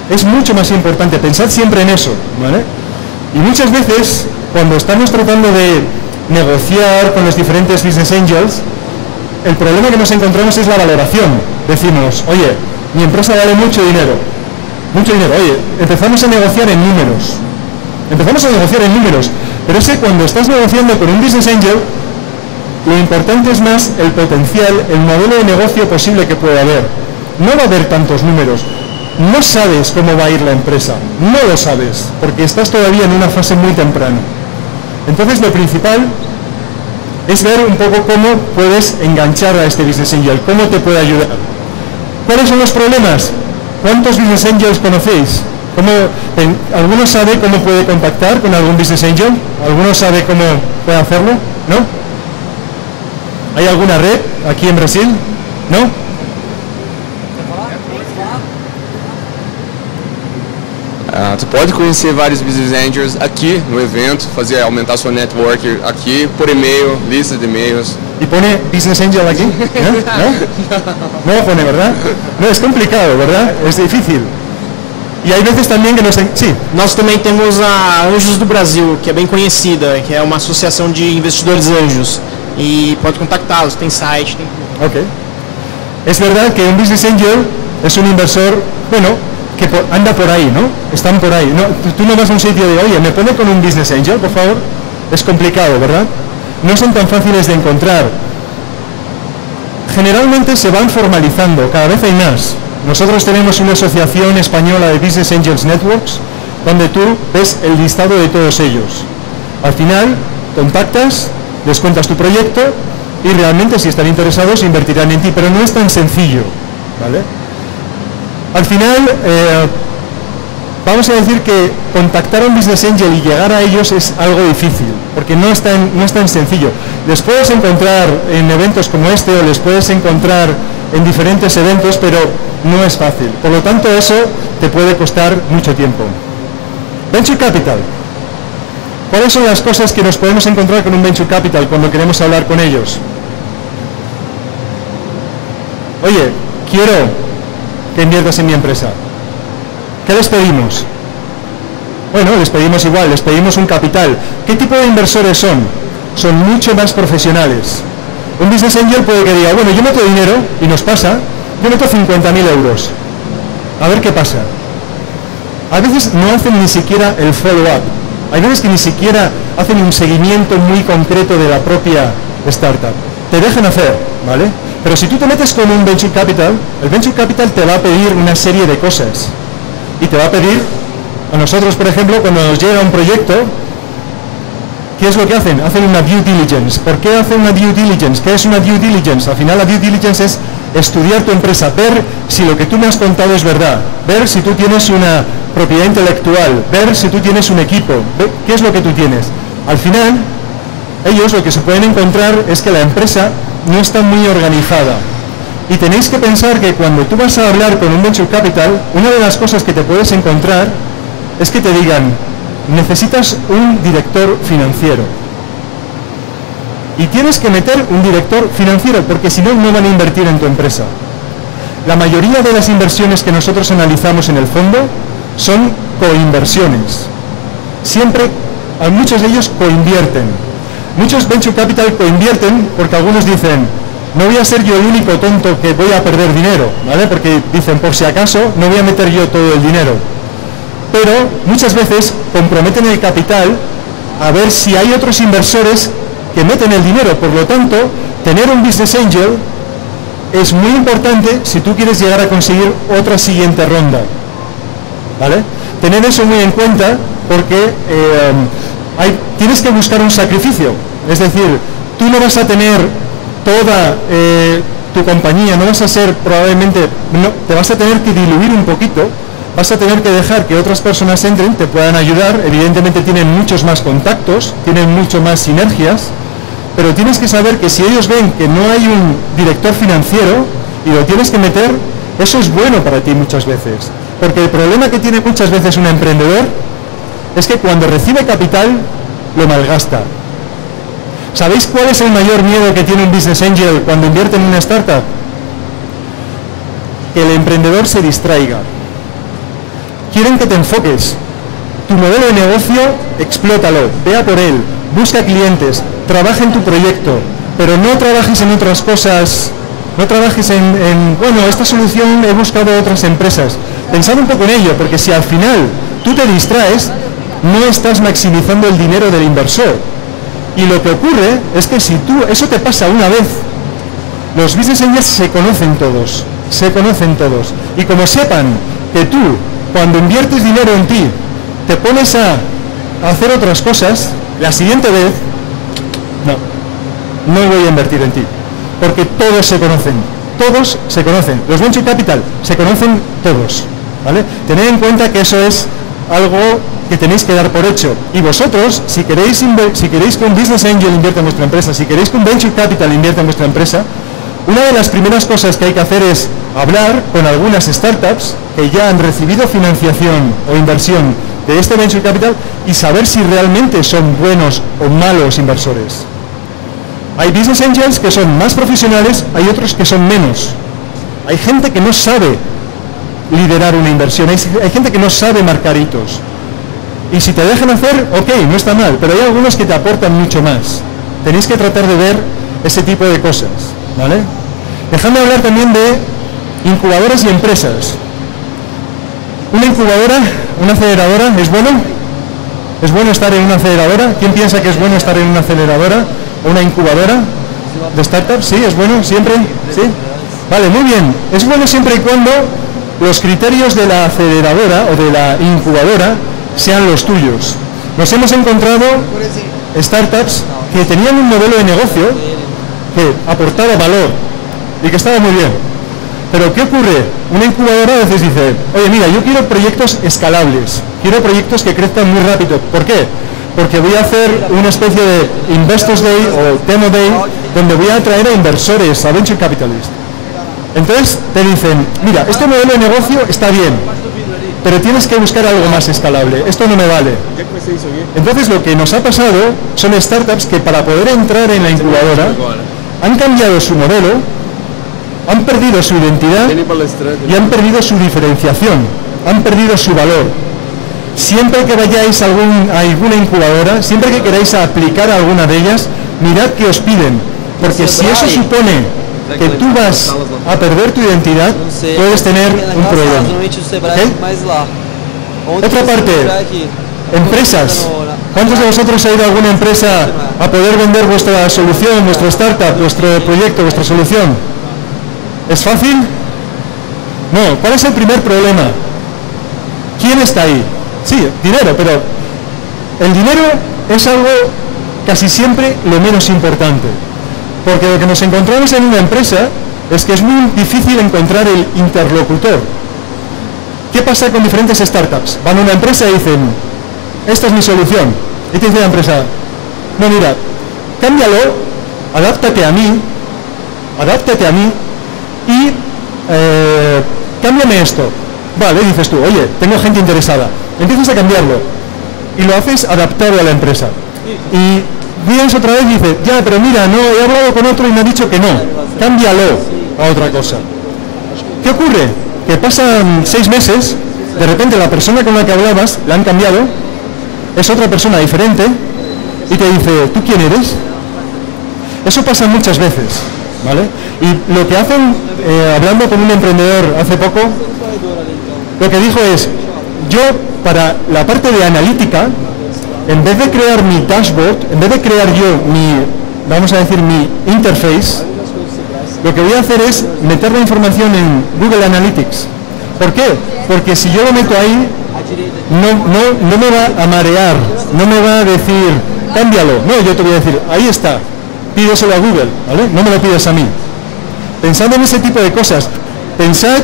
Es mucho más importante. Pensad siempre en eso, ¿vale? Y muchas veces, cuando estamos tratando de negociar con los diferentes Business Angels, el problema que nos encontramos es la valoración. Decimos, oye, mi empresa vale mucho dinero. Oye, empezamos a negociar en números. Pero es que cuando estás negociando con un Business Angel, lo importante es más el potencial, el modelo de negocio posible que puede haber. No va a haber tantos números. No sabes cómo va a ir la empresa. No lo sabes, porque estás todavía en una fase muy temprana. Entonces, lo principal es ver un poco cómo puedes enganchar a este Business Angel, cómo te puede ayudar. ¿Cuáles son los problemas? ¿Cuántos Business Angels conocéis? ¿Alguno sabe cómo puede contactar con algún Business Angel? ¿Alguno sabe cómo puede hacerlo? ¿No? ¿Hay alguna red aquí en Brasil? ¿No? Tu pode conhecer vários Business Angels aqui no evento, aumentar sua network aqui, por e-mail, listas de e-mails. ¿Y pone Business Angel aquí? No lo pone, ¿verdad? No, es complicado, ¿verdad? Es difícil. E hay veces também que nós... Sim. Nós também temos a Anjos do Brasil, que é bem conhecida, que é uma associação de investidores anjos. E pode contactá-los, tem site, tem tudo. Ok. Es verdad que un Business Angel es un inversor, bueno, que anda por ahí, ¿no? Están por ahí. No, tú no vas a un sitio de, oye, ¿me pone con un Business Angel, por favor? Es complicado, ¿verdad? No son tan fáciles de encontrar. Generalmente se van formalizando, cada vez hay más. Nosotros tenemos una asociación española de Business Angels Networks, donde tú ves el listado de todos ellos. Al final, contactas, les cuentas tu proyecto y realmente, si están interesados, invertirán en ti, pero no es tan sencillo, ¿vale? Al final, vamos a decir que contactar a un Business Angel y llegar a ellos es algo difícil, porque no es tan sencillo. Les puedes encontrar en eventos como este o les puedes encontrar en diferentes eventos, pero no es fácil. Por lo tanto, eso te puede costar mucho tiempo. Venture Capital. ¿Cuáles son las cosas que nos podemos encontrar con un Venture Capital cuando queremos hablar con ellos? Oye, quiero que inviertas en mi empresa. ¿Qué les pedimos? Bueno, les pedimos igual, les pedimos un capital. ¿Qué tipo de inversores son? Son mucho más profesionales. Un Business Angel puede que diga, bueno, yo meto dinero, y nos pasa, yo meto 50.000 euros. A ver qué pasa. A veces no hacen ni siquiera el follow-up. Hay veces que ni siquiera hacen un seguimiento muy concreto de la propia startup. Te dejan hacer, ¿vale? Pero si tú te metes con un Venture Capital, el Venture Capital te va a pedir una serie de cosas. Y te va a pedir, a nosotros, por ejemplo, cuando nos llega un proyecto, ¿qué es lo que hacen? Hacen una due diligence. ¿Por qué hacen una due diligence? ¿Qué es una due diligence? Al final la due diligence es estudiar tu empresa, ver si lo que tú me has contado es verdad, ver si tú tienes una propiedad intelectual, ver si tú tienes un equipo, ver qué es lo que tú tienes. Al final, ellos lo que se pueden encontrar es que la empresa no está muy organizada. Y tenéis que pensar que cuando tú vas a hablar con un Venture Capital, una de las cosas que te puedes encontrar es que te digan, necesitas un director financiero. Y tienes que meter un director financiero, porque si no, no van a invertir en tu empresa. La mayoría de las inversiones que nosotros analizamos en el fondo son coinversiones. Siempre, a muchos de ellos coinvierten. Muchos Venture Capital coinvierten porque algunos dicen, no voy a ser yo el único tonto que voy a perder dinero, ¿vale? Porque dicen, por si acaso, no voy a meter yo todo el dinero. Pero muchas veces comprometen el capital a ver si hay otros inversores que meten el dinero. Por lo tanto, tener un business angel es muy importante si tú quieres llegar a conseguir otra siguiente ronda, ¿vale? Tener eso muy en cuenta porque tienes que buscar un sacrificio. Es decir, tú no vas a tener toda tu compañía, no vas a ser probablemente, no, te vas a tener que diluir un poquito, vas a tener que dejar que otras personas entren, te puedan ayudar, evidentemente tienen muchos más contactos, tienen mucho más sinergias, pero tienes que saber que si ellos ven que no hay un director financiero y lo tienes que meter, eso es bueno para ti muchas veces. Porque el problema que tiene muchas veces un emprendedor es que cuando recibe capital, lo malgasta. ¿Sabéis cuál es el mayor miedo que tiene un business angel cuando invierte en una startup? Que el emprendedor se distraiga. Quieren que te enfoques. Tu modelo de negocio, explótalo, vea por él, busca clientes, trabaja en tu proyecto, pero no trabajes en otras cosas, no trabajes bueno, esta solución he buscado otras empresas. Pensad un poco en ello, porque si al final tú te distraes, no estás maximizando el dinero del inversor. Y lo que ocurre es que si tú, eso te pasa una vez, los business angels se conocen todos. Y como sepan que tú, cuando inviertes dinero en ti, te pones a hacer otras cosas, la siguiente vez, no voy a invertir en ti. Porque todos se conocen. Los Venture Capital se conocen todos, ¿vale? Tened en cuenta que eso es algo que tenéis que dar por hecho. Y vosotros, si queréis que un Business Angel invierta en vuestra empresa, si queréis que un Venture Capital invierta en vuestra empresa, una de las primeras cosas que hay que hacer es hablar con algunas startups que ya han recibido financiación o inversión de este Venture Capital y saber si realmente son buenos o malos inversores. Hay Business Angels que son más profesionales, hay otros que son menos. Hay gente que no sabe liderar una inversión, hay gente que no sabe marcar hitos. Y si te dejan hacer, ok, no está mal, pero hay algunos que te aportan mucho más. Tenéis que tratar de ver ese tipo de cosas, ¿vale? Dejadme hablar también de incubadoras y empresas. Una incubadora, una aceleradora, ¿es bueno? ¿Es bueno estar en una aceleradora? ¿Quién piensa que es bueno estar en una aceleradora o una incubadora de startups? ¿Sí? ¿Es bueno siempre? ¿Sí? Vale, muy bien. Es bueno siempre y cuando los criterios de la aceleradora o de la incubadora sean los tuyos. Nos hemos encontrado startups que tenían un modelo de negocio que aportaba valor y que estaba muy bien. Pero ¿qué ocurre? Una incubadora a veces dice, oye, mira, yo quiero proyectos escalables, quiero proyectos que crezcan muy rápido. ¿Por qué? Porque voy a hacer una especie de Investors Day o Demo Day donde voy a atraer a inversores, a Venture Capitalists. Entonces te dicen, mira, este modelo de negocio está bien, pero tienes que buscar algo más escalable, esto no me vale. Entonces lo que nos ha pasado son startups que para poder entrar en la incubadora han cambiado su modelo, han perdido su identidad y han perdido su diferenciación, han perdido su valor. Siempre que vayáis a alguna incubadora, siempre que queráis aplicar a alguna de ellas, mirad qué os piden, porque si eso supone que tú vas a perder tu identidad, puedes tener un problema. ¿Okay? Otra parte, empresas. ¿Cuántos de vosotros ha ido a alguna empresa a poder vender vuestra solución, vuestra startup, vuestro proyecto, vuestra solución? ¿Es fácil? No. ¿Cuál es el primer problema? ¿Quién está ahí? Sí, dinero, pero el dinero es algo casi siempre lo menos importante. Porque lo que nos encontramos en una empresa es que es muy difícil encontrar el interlocutor. ¿Qué pasa con diferentes startups? Van a una empresa y dicen, esta es mi solución. Y te dice la empresa, no, mira, cámbialo, adáptate a mí y cámbiame esto. Vale, dices tú, oye, tengo gente interesada. Empiezas a cambiarlo y lo haces adaptado a la empresa. Y vienes otra vez y dices, ya, pero mira, no, he hablado con otro y me ha dicho que no. Cámbialo a otra cosa. ¿Qué ocurre? Que pasan 6 meses, de repente la persona con la que hablabas la han cambiado, es otra persona diferente y te dice, ¿tú quién eres? Eso pasa muchas veces, ¿vale? Y lo que hacen, hablando con un emprendedor hace poco, lo que dijo es, yo para la parte de analítica, en vez de crear mi dashboard, en vez de crear yo vamos a decir mi interface, lo que voy a hacer es meter la información en Google Analytics. ¿Por qué? Porque si yo lo meto ahí, no me va a marear, no me va a decir, cámbialo. No, yo te voy a decir, ahí está, pídeselo a Google, ¿vale? No me lo pides a mí. Pensad en ese tipo de cosas. Pensad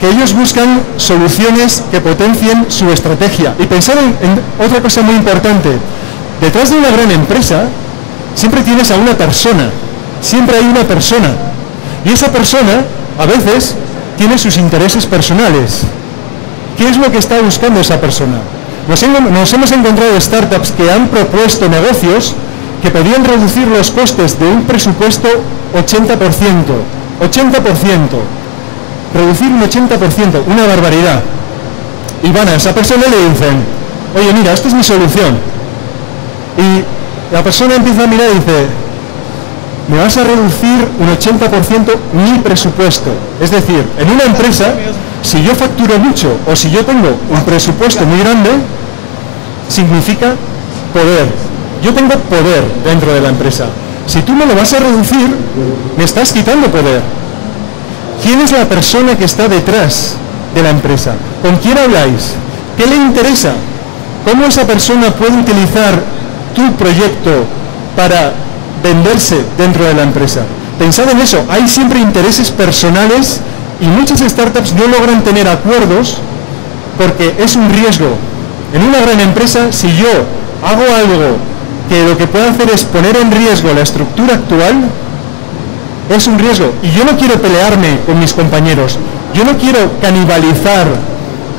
que ellos buscan soluciones que potencien su estrategia. Y pensad en otra cosa muy importante. Detrás de una gran empresa, siempre tienes a una persona. Siempre hay una persona. Y esa persona, a veces, tiene sus intereses personales. ¿Qué es lo que está buscando esa persona? Nos hemos encontrado startups que han propuesto negocios que podían reducir los costes de un presupuesto 80%. 80%. Reducir un 80%, una barbaridad. Y van a esa persona y le dicen, oye, mira, esta es mi solución. Y la persona empieza a mirar y dice, me vas a reducir un 80% mi presupuesto. Es decir, en una empresa, si yo facturo mucho o si yo tengo un presupuesto muy grande, significa poder. Yo tengo poder dentro de la empresa. Si tú me lo vas a reducir, me estás quitando poder. ¿Quién es la persona que está detrás de la empresa? ¿Con quién habláis? ¿Qué le interesa? ¿Cómo esa persona puede utilizar tu proyecto para venderse dentro de la empresa? Pensad en eso, hay siempre intereses personales y muchas startups no logran tener acuerdos porque es un riesgo. En una gran empresa, si yo hago algo que lo que puedo hacer es poner en riesgo la estructura actual, es un riesgo. Y yo no quiero pelearme con mis compañeros, yo no quiero canibalizar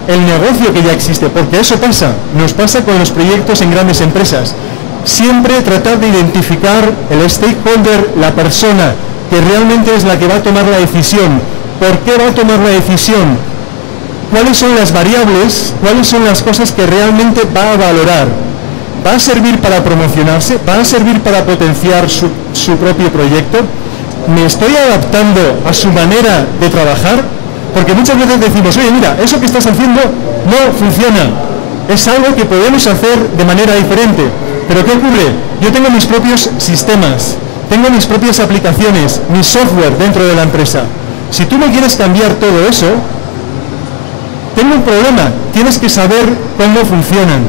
el negocio que ya existe, porque eso pasa, nos pasa con los proyectos en grandes empresas. Siempre tratar de identificar el stakeholder, la persona que realmente es la que va a tomar la decisión. ¿Por qué va a tomar la decisión? ¿Cuáles son las variables? ¿Cuáles son las cosas que realmente va a valorar? ¿Va a servir para promocionarse? ¿Va a servir para potenciar su propio proyecto? ¿Me estoy adaptando a su manera de trabajar? Porque muchas veces decimos, oye, mira, eso que estás haciendo no funciona. Es algo que podemos hacer de manera diferente. Pero ¿qué ocurre? Yo tengo mis propios sistemas, tengo mis propias aplicaciones, mi software dentro de la empresa. Si tú no quieres cambiar todo eso, tengo un problema. Tienes que saber cómo funcionan.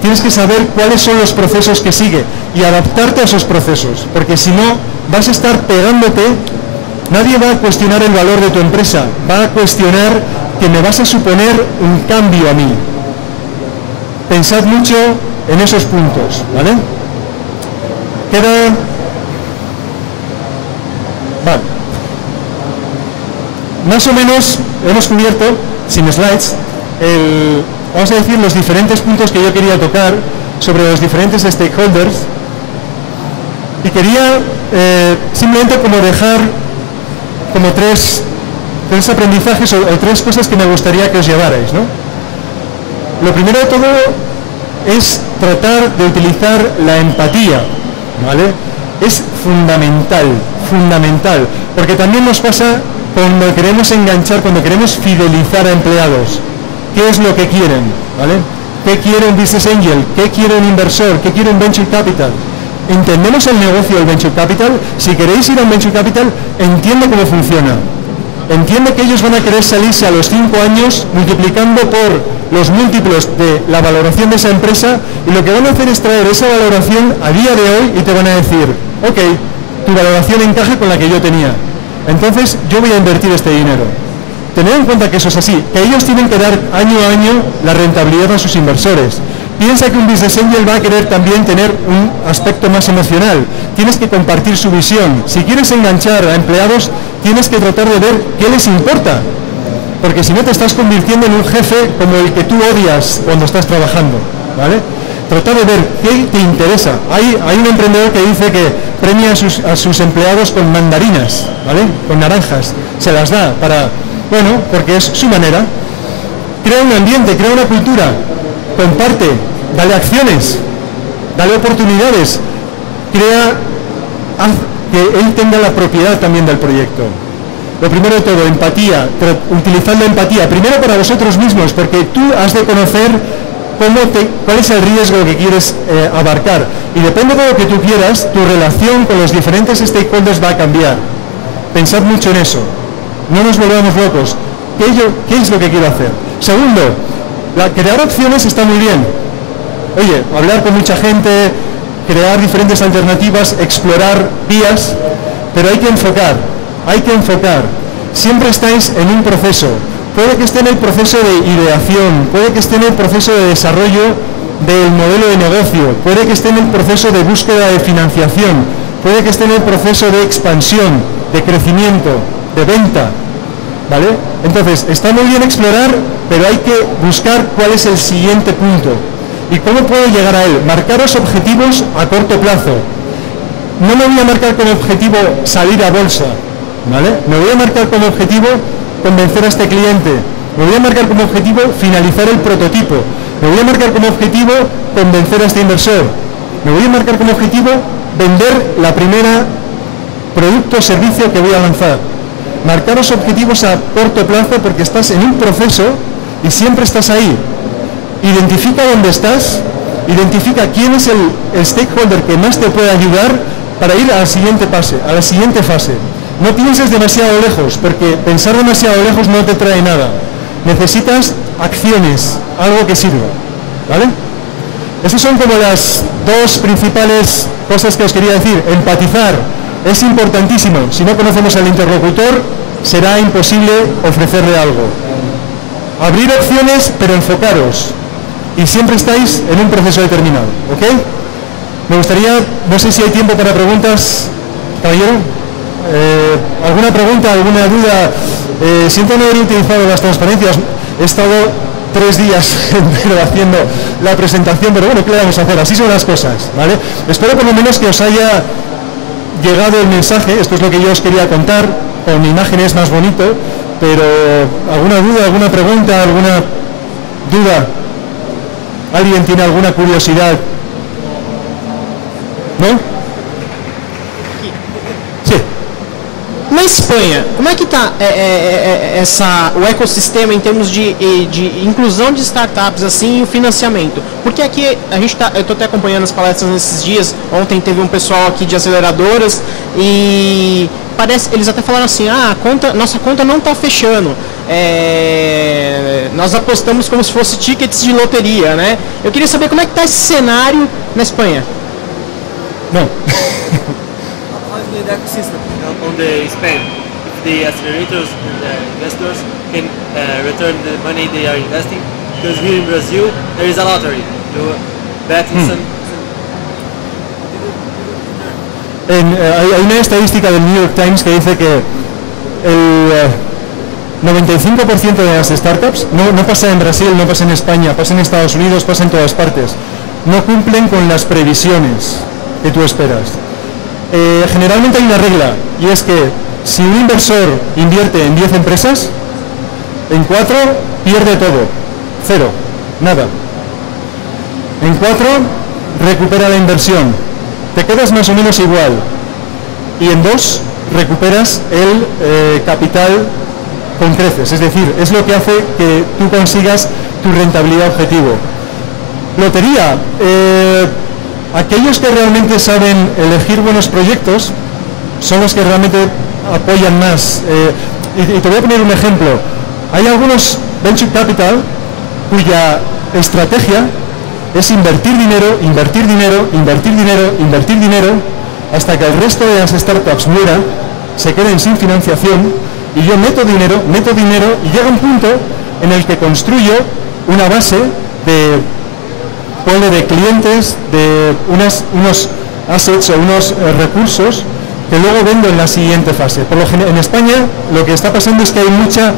Tienes que saber cuáles son los procesos que sigue y adaptarte a esos procesos. Porque si no, vas a estar pegándote. Nadie va a cuestionar el valor de tu empresa. Va a cuestionar que me vas a suponer un cambio a mí. Pensad mucho en esos puntos, ¿vale? Vale. Más o menos hemos cubierto, sin slides, vamos a decir, los diferentes puntos que yo quería tocar sobre los diferentes stakeholders. Y quería simplemente como dejar como tres aprendizajes o tres cosas que me gustaría que os llevarais, ¿no? Lo primero de todo es tratar de utilizar la empatía, ¿vale? Es fundamental, porque también nos pasa cuando queremos enganchar, cuando queremos fidelizar a empleados. qué es lo que quieren, ¿vale? ¿Qué quiere un business angel? ¿Qué quiere un inversor? ¿Qué quiere un venture capital? ¿Entendemos el negocio del venture capital? Si queréis ir a un venture capital, entiende cómo funciona. Entiende que ellos van a querer salirse a los 5 años multiplicando por los múltiplos de la valoración de esa empresa, y lo que van a hacer es traer esa valoración a día de hoy y te van a decir, ok, tu valoración encaja con la que yo tenía, entonces yo voy a invertir este dinero. Tened en cuenta que eso es así, que ellos tienen que dar año a año la rentabilidad a sus inversores. Piensa que un business angel va a querer también tener un aspecto más emocional. Tienes que compartir su visión. Si quieres enganchar a empleados, tienes que tratar de ver qué les importa. Porque si no, te estás convirtiendo en un jefe como el que tú odias cuando estás trabajando, ¿vale? Trata de ver qué te interesa. Hay un emprendedor que dice que premia a sus empleados con mandarinas, ¿vale? Con naranjas. Se las da para, bueno, porque es su manera. Crea un ambiente, crea una cultura. Comparte, dale acciones, dale oportunidades, haz que él tenga la propiedad también del proyecto. Lo primero de todo, empatía, utilizando empatía, primero para vosotros mismos, porque tú has de conocer cuál es el riesgo que quieres abarcar, y depende de lo que tú quieras, tu relación con los diferentes stakeholders va a cambiar. Pensad mucho en eso, no nos volvamos locos. ¿Qué es lo que quiero hacer? Segundo, crear opciones está muy bien. Oye, hablar con mucha gente, crear diferentes alternativas, explorar vías, pero hay que enfocar. Siempre estáis en un proceso. Puede que esté en el proceso de ideación, puede que esté en el proceso de desarrollo del modelo de negocio, puede que esté en el proceso de búsqueda de financiación, puede que esté en el proceso de expansión, de crecimiento, de venta, ¿vale? Entonces, está muy bien explorar, pero hay que buscar cuál es el siguiente punto y cómo puedo llegar a él. Marcaros objetivos a corto plazo. No me voy a marcar como objetivo salir a bolsa, ¿vale? Me voy a marcar como objetivo convencer a este cliente. Me voy a marcar como objetivo finalizar el prototipo. Me voy a marcar como objetivo convencer a este inversor. Me voy a marcar como objetivo vender la primera producto o servicio que voy a lanzar. Marcaros objetivos a corto plazo porque estás en un proceso y siempre estás ahí. Identifica dónde estás, identifica quién es el stakeholder que más te puede ayudar para ir a la siguiente fase. No pienses demasiado lejos, porque pensar demasiado lejos no te trae nada. Necesitas acciones, algo que sirva, ¿vale? Esas son como las dos principales cosas que os quería decir. Empatizar es importantísimo. Si no conocemos al interlocutor, será imposible ofrecerle algo. Abrir opciones, pero enfocaros. Y siempre estáis en un proceso determinado, ¿ok? Me gustaría, no sé si hay tiempo para preguntas, caballero. ¿Alguna pregunta, alguna duda? Siento no haber utilizado las transparencias. He estado 3 días entero haciendo la presentación, pero bueno, ¿qué le vamos a hacer? Así son las cosas, ¿vale? Espero por lo menos que os haya llegado el mensaje. Esto es lo que yo os quería contar. Con imágenes más bonito, pero ¿alguna duda, alguna pregunta, alguna duda? ¿Alguien tiene alguna curiosidad? ¿No? Na Espanha, como é que está o ecossistema em termos de inclusão de startups assim, e o financiamento? Porque aqui eu estou até acompanhando as palestras nesses dias. Ontem teve um pessoal aqui de aceleradoras e eles até falaram assim: nossa conta não está fechando. Nós apostamos como se fosse tickets de loteria, né? Eu queria saber como é que está esse cenário na Espanha. Não. The ecosystem on the Spain, if the accelerators and the investors can return the money they are investing, because here in Brazil there is a lottery. You bet in some. Hay una estadística del New York Times que dice que el 95% de las startups, no pasa en Brasil, no pasa en España, pasa en Estados Unidos, pasa en todas partes, no cumplen con las previsiones que tú esperas. Generalmente hay una regla, y es que si un inversor invierte en 10 empresas, en 4 pierde todo, 0, nada. En 4 recupera la inversión, te quedas más o menos igual, y en 2 recuperas el capital con creces, es decir, es lo que hace que tú consigas tu rentabilidad objetivo. Lotería, aquellos que realmente saben elegir buenos proyectos son los que realmente apoyan más. Y te voy a poner un ejemplo. Hay algunos venture capital cuya estrategia es invertir dinero, invertir dinero, invertir dinero, invertir dinero, hasta que el resto de las startups muera, se queden sin financiación, y yo meto dinero, y llega un punto en el que construyo una base de clientes, de unos assets o unos recursos que luego vendo en la siguiente fase. Por lo general, en España lo que está pasando es que hay mucha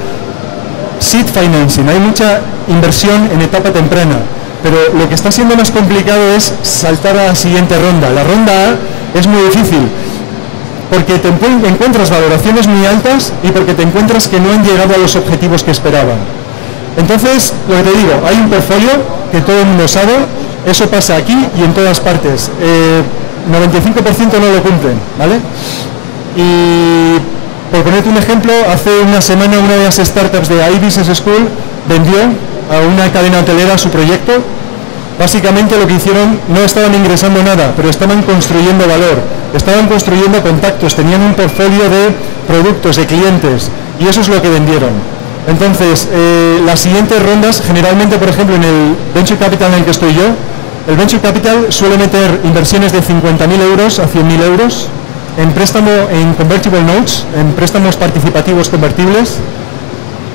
seed financing, hay mucha inversión en etapa temprana, pero lo que está siendo más complicado es saltar a la siguiente ronda. La ronda A es muy difícil, porque te encuentras valoraciones muy altas y porque te encuentras que no han llegado a los objetivos que esperaban. Entonces, lo que te digo, hay un portfolio que todo el mundo sabe, eso pasa aquí y en todas partes. 95% no lo cumplen, ¿vale? Y por ponerte un ejemplo, hace una semana una de las startups de iBusiness School vendió a una cadena hotelera su proyecto. Básicamente lo que hicieron, no estaban ingresando nada, pero estaban construyendo valor, estaban construyendo contactos, tenían un portfolio de productos, de clientes, y eso es lo que vendieron. Entonces, las siguientes rondas, generalmente, por ejemplo, en el Venture Capital en el que estoy yo, el Venture Capital suele meter inversiones de 50.000 euros a 100.000 euros en préstamo, en convertible notes, en préstamos participativos convertibles,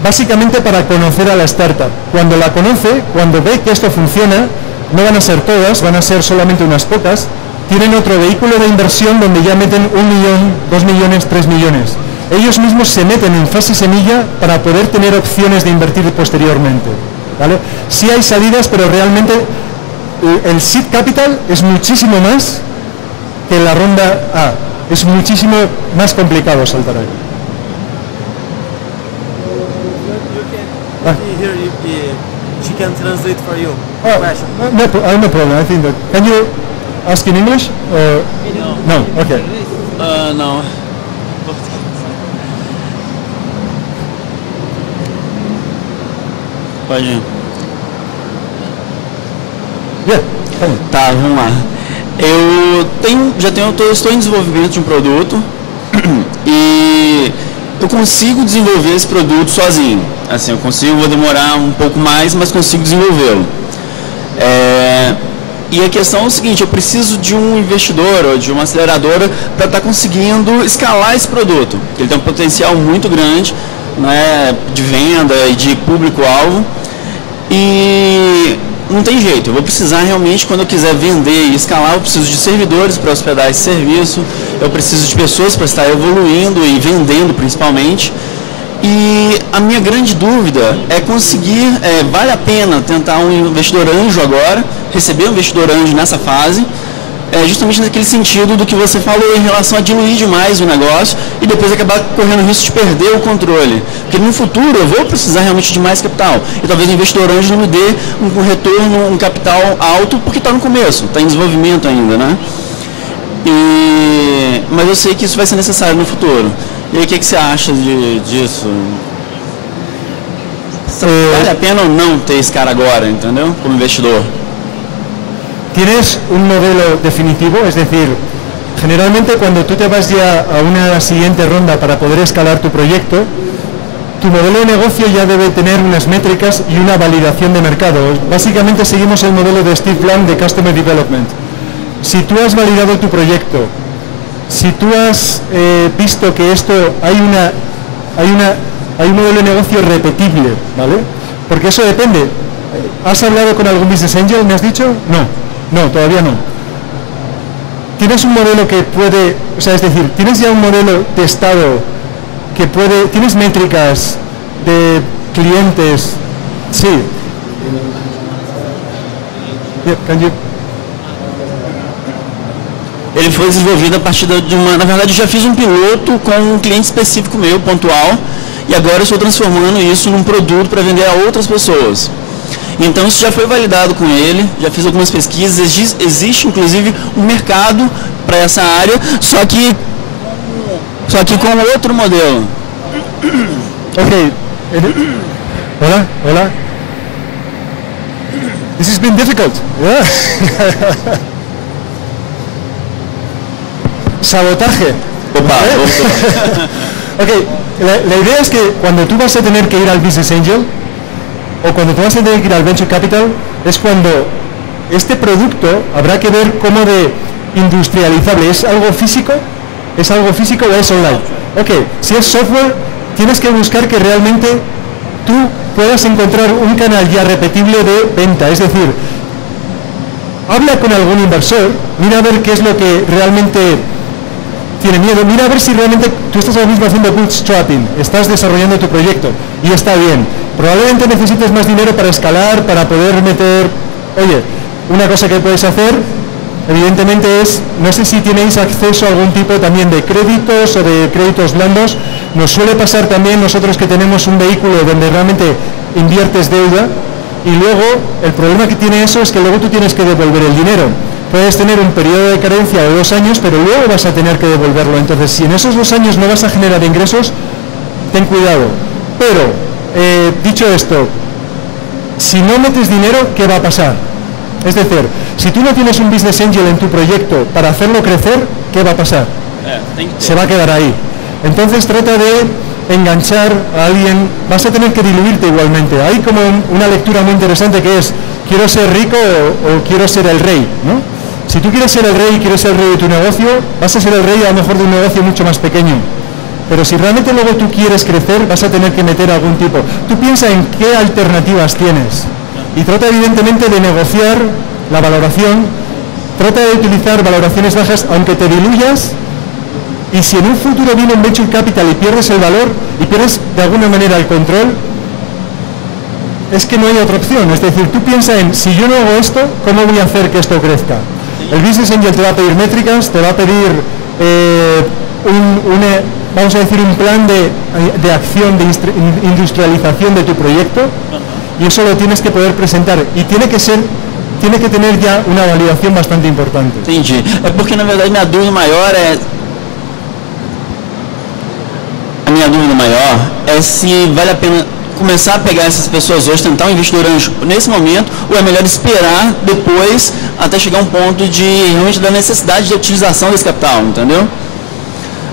básicamente para conocer a la startup. Cuando la conoce, cuando ve que esto funciona, no van a ser todas, van a ser solamente unas pocas, tienen otro vehículo de inversión donde ya meten 1 millón, 2 millones, 3 millones. Ellos mismos se meten en fase semilla para poder tener opciones de invertir posteriormente, ¿vale? Sí hay salidas, pero realmente el seed capital es muchísimo más que la ronda A. Es muchísimo más complicado saltar ahí. She can translate for you. No problem. I think that. Can you ask in English? No. Okay. No. Pode ir. Yeah. Tá, vamos lá. Estou em desenvolvimento de um produto e eu consigo desenvolver esse produto sozinho. Assim, vou demorar um pouco mais, mas consigo desenvolvê-lo. E a questão é o seguinte, eu preciso de um investidor ou de uma aceleradora para estar conseguindo escalar esse produto. Ele tem um potencial muito grande, né, de venda e de público-alvo. E não tem jeito, eu vou precisar realmente, quando eu quiser vender e escalar, eu preciso de servidores para hospedar esse serviço, eu preciso de pessoas para estar evoluindo e vendendo principalmente. E a minha grande dúvida é conseguir, vale a pena tentar um investidor anjo agora, receber um investidor anjo nessa fase, justamente naquele sentido do que você falou em relação a diluir demais o negócio e depois acabar correndo o risco de perder o controle. Porque no futuro eu vou precisar realmente de mais capital e talvez o investidor anjo não me dê um retorno, um capital alto, porque está no começo, está em desenvolvimento ainda, né? Mas eu sei que isso vai ser necessário no futuro. E aí, o que você acha disso? Vale a pena ou não ter esse cara agora, entendeu? Como investidor? ¿Tienes un modelo definitivo? Es decir, generalmente cuando tú te vas ya a una siguiente ronda para poder escalar tu proyecto, tu modelo de negocio ya debe tener unas métricas y una validación de mercado. Básicamente seguimos el modelo de Steve Blank de Customer Development. Si tú has validado tu proyecto, si tú has visto que esto hay un modelo de negocio repetible, ¿vale? Porque eso depende. ¿Has hablado con algún business angel, me has dicho? No, todavía no. ¿Tienes un modelo que puede, o sea, es decir, tienes ya un modelo testado que puede, tienes métricas de clientes? Sí. Yeah, can you... Ele foi desenvolvido a partir de uma... Na verdade, eu já fiz um piloto com um cliente específico meu, pontual, e agora eu estou transformando isso num produto para vender a outras pessoas. Então, isso já foi validado com ele, já fiz algumas pesquisas, existe, inclusive, um mercado para essa área, só que com outro modelo. Okay. Hola, hola. This has been difficult. Yeah. Sabotaje. Opa, Ok, la idea es que cuando tú vas a tener que ir al Business Angel o cuando tú vas a tener que ir al Venture Capital es cuando este producto habrá que ver cómo de industrializable. ¿Es algo físico? ¿Es algo físico o es online? Ok, si es software, tienes que buscar que realmente tú puedas encontrar un canal ya repetible de venta. Es decir, habla con algún inversor, mira a ver qué es lo que realmente tiene miedo, mira a ver si realmente tú estás ahora mismo haciendo bootstrapping, estás desarrollando tu proyecto y está bien. Probablemente necesites más dinero para escalar, para poder meter... Oye, una cosa que puedes hacer, evidentemente es, no sé si tenéis acceso a algún tipo también de créditos o de créditos blandos. Nos suele pasar también nosotros que tenemos un vehículo donde realmente inviertes deuda y luego el problema que tiene eso es que luego tú tienes que devolver el dinero. Puedes tener un periodo de carencia de 2 años, pero luego vas a tener que devolverlo. Entonces, si en esos 2 años no vas a generar ingresos, ten cuidado. Pero, dicho esto, si no metes dinero, ¿qué va a pasar? Es decir, si tú no tienes un business angel en tu proyecto para hacerlo crecer, ¿qué va a pasar? Se va a quedar ahí. Entonces trata de enganchar a alguien, vas a tener que diluirte igualmente. Hay como una lectura muy interesante que es, quiero ser rico o quiero ser el rey, ¿no? Si tú quieres ser el rey y quieres ser el rey de tu negocio, vas a ser el rey a lo mejor de un negocio mucho más pequeño. Pero si realmente luego tú quieres crecer, vas a tener que meter algún tipo. Tú piensa en qué alternativas tienes y trata evidentemente de negociar la valoración, trata de utilizar valoraciones bajas aunque te diluyas, y si en un futuro viene un venture capital y pierdes el valor y pierdes de alguna manera el control, es que no hay otra opción. Es decir, tú piensa en, si yo no hago esto, ¿cómo voy a hacer que esto crezca? El Business Angel te va a pedir métricas, te va a pedir vamos a decir, un plan de acción, de industrialización de tu proyecto, y eso lo tienes que poder presentar, y tiene que tener ya una validación bastante importante. Entendi. É porque, na verdade, minha dúvida maior é se vale a pena começar a pegar essas pessoas hoje, tentar um investidor anjo nesse momento, ou é melhor esperar depois até chegar a um ponto de realmente da necessidade de utilização desse capital, entendeu?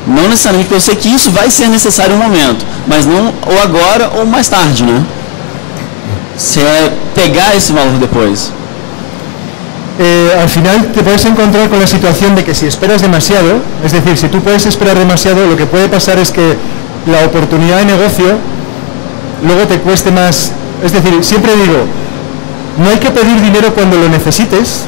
Não necessariamente, porque eu sei que isso vai ser necessário no momento, mas não ou agora ou mais tarde, né? Se é pegar esse valor depois. Al final te puedes encontrar con la situación de que si esperas demasiado, es decir, si tú puedes esperar demasiado, lo que puede pasar es que la oportunidad de negocio luego te cueste más. Es decir, siempre digo, no hay que pedir dinero cuando lo necesites,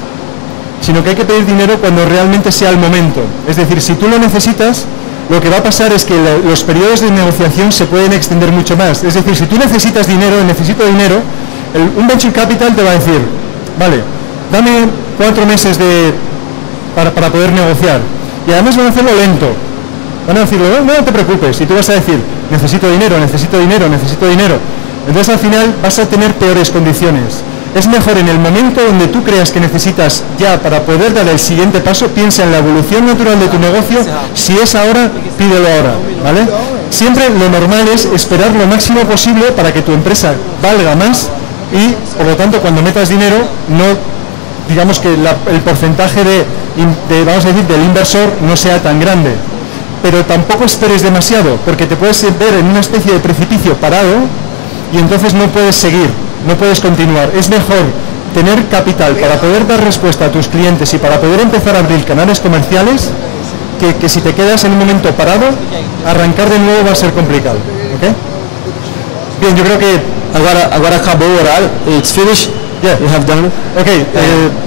sino que hay que pedir dinero cuando realmente sea el momento. Es decir, si tú lo necesitas, lo que va a pasar es que los periodos de negociación se pueden extender mucho más. Es decir, si tú necesitas dinero, necesito dinero, un venture capital te va a decir, vale, dame 4 meses para poder negociar. Y además van a hacerlo lento. Van a decirlo, no te preocupes. Y tú vas a decir, necesito dinero, necesito dinero, necesito dinero. Entonces al final vas a tener peores condiciones. Es mejor en el momento donde tú creas que necesitas ya para poder dar el siguiente paso, piensa en la evolución natural de tu negocio. Si es ahora, pídelo ahora, ¿vale? Siempre lo normal es esperar lo máximo posible para que tu empresa valga más y, por lo tanto, cuando metas dinero, no, digamos que el porcentaje vamos a decir, del inversor no sea tan grande. Pero tampoco esperes demasiado, porque te puedes ver en una especie de precipicio parado y entonces no puedes seguir, no puedes continuar. Es mejor tener capital para poder dar respuesta a tus clientes y para poder empezar a abrir canales comerciales que si te quedas en un momento parado, arrancar de nuevo va a ser complicado. ¿Okay? Bien, yo creo que Agora acabou o horário. It's finished. Yeah. You have done it. Ok,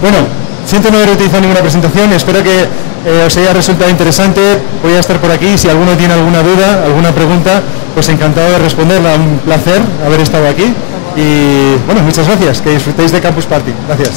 bueno, siento no haber utilizado ninguna presentación, espero que os haya resultado interesante. Voy a estar por aquí, si alguno tiene alguna duda, alguna pregunta, pues encantado de responderla. Un placer haber estado aquí y bueno, muchas gracias, que disfrutéis de Campus Party. Gracias.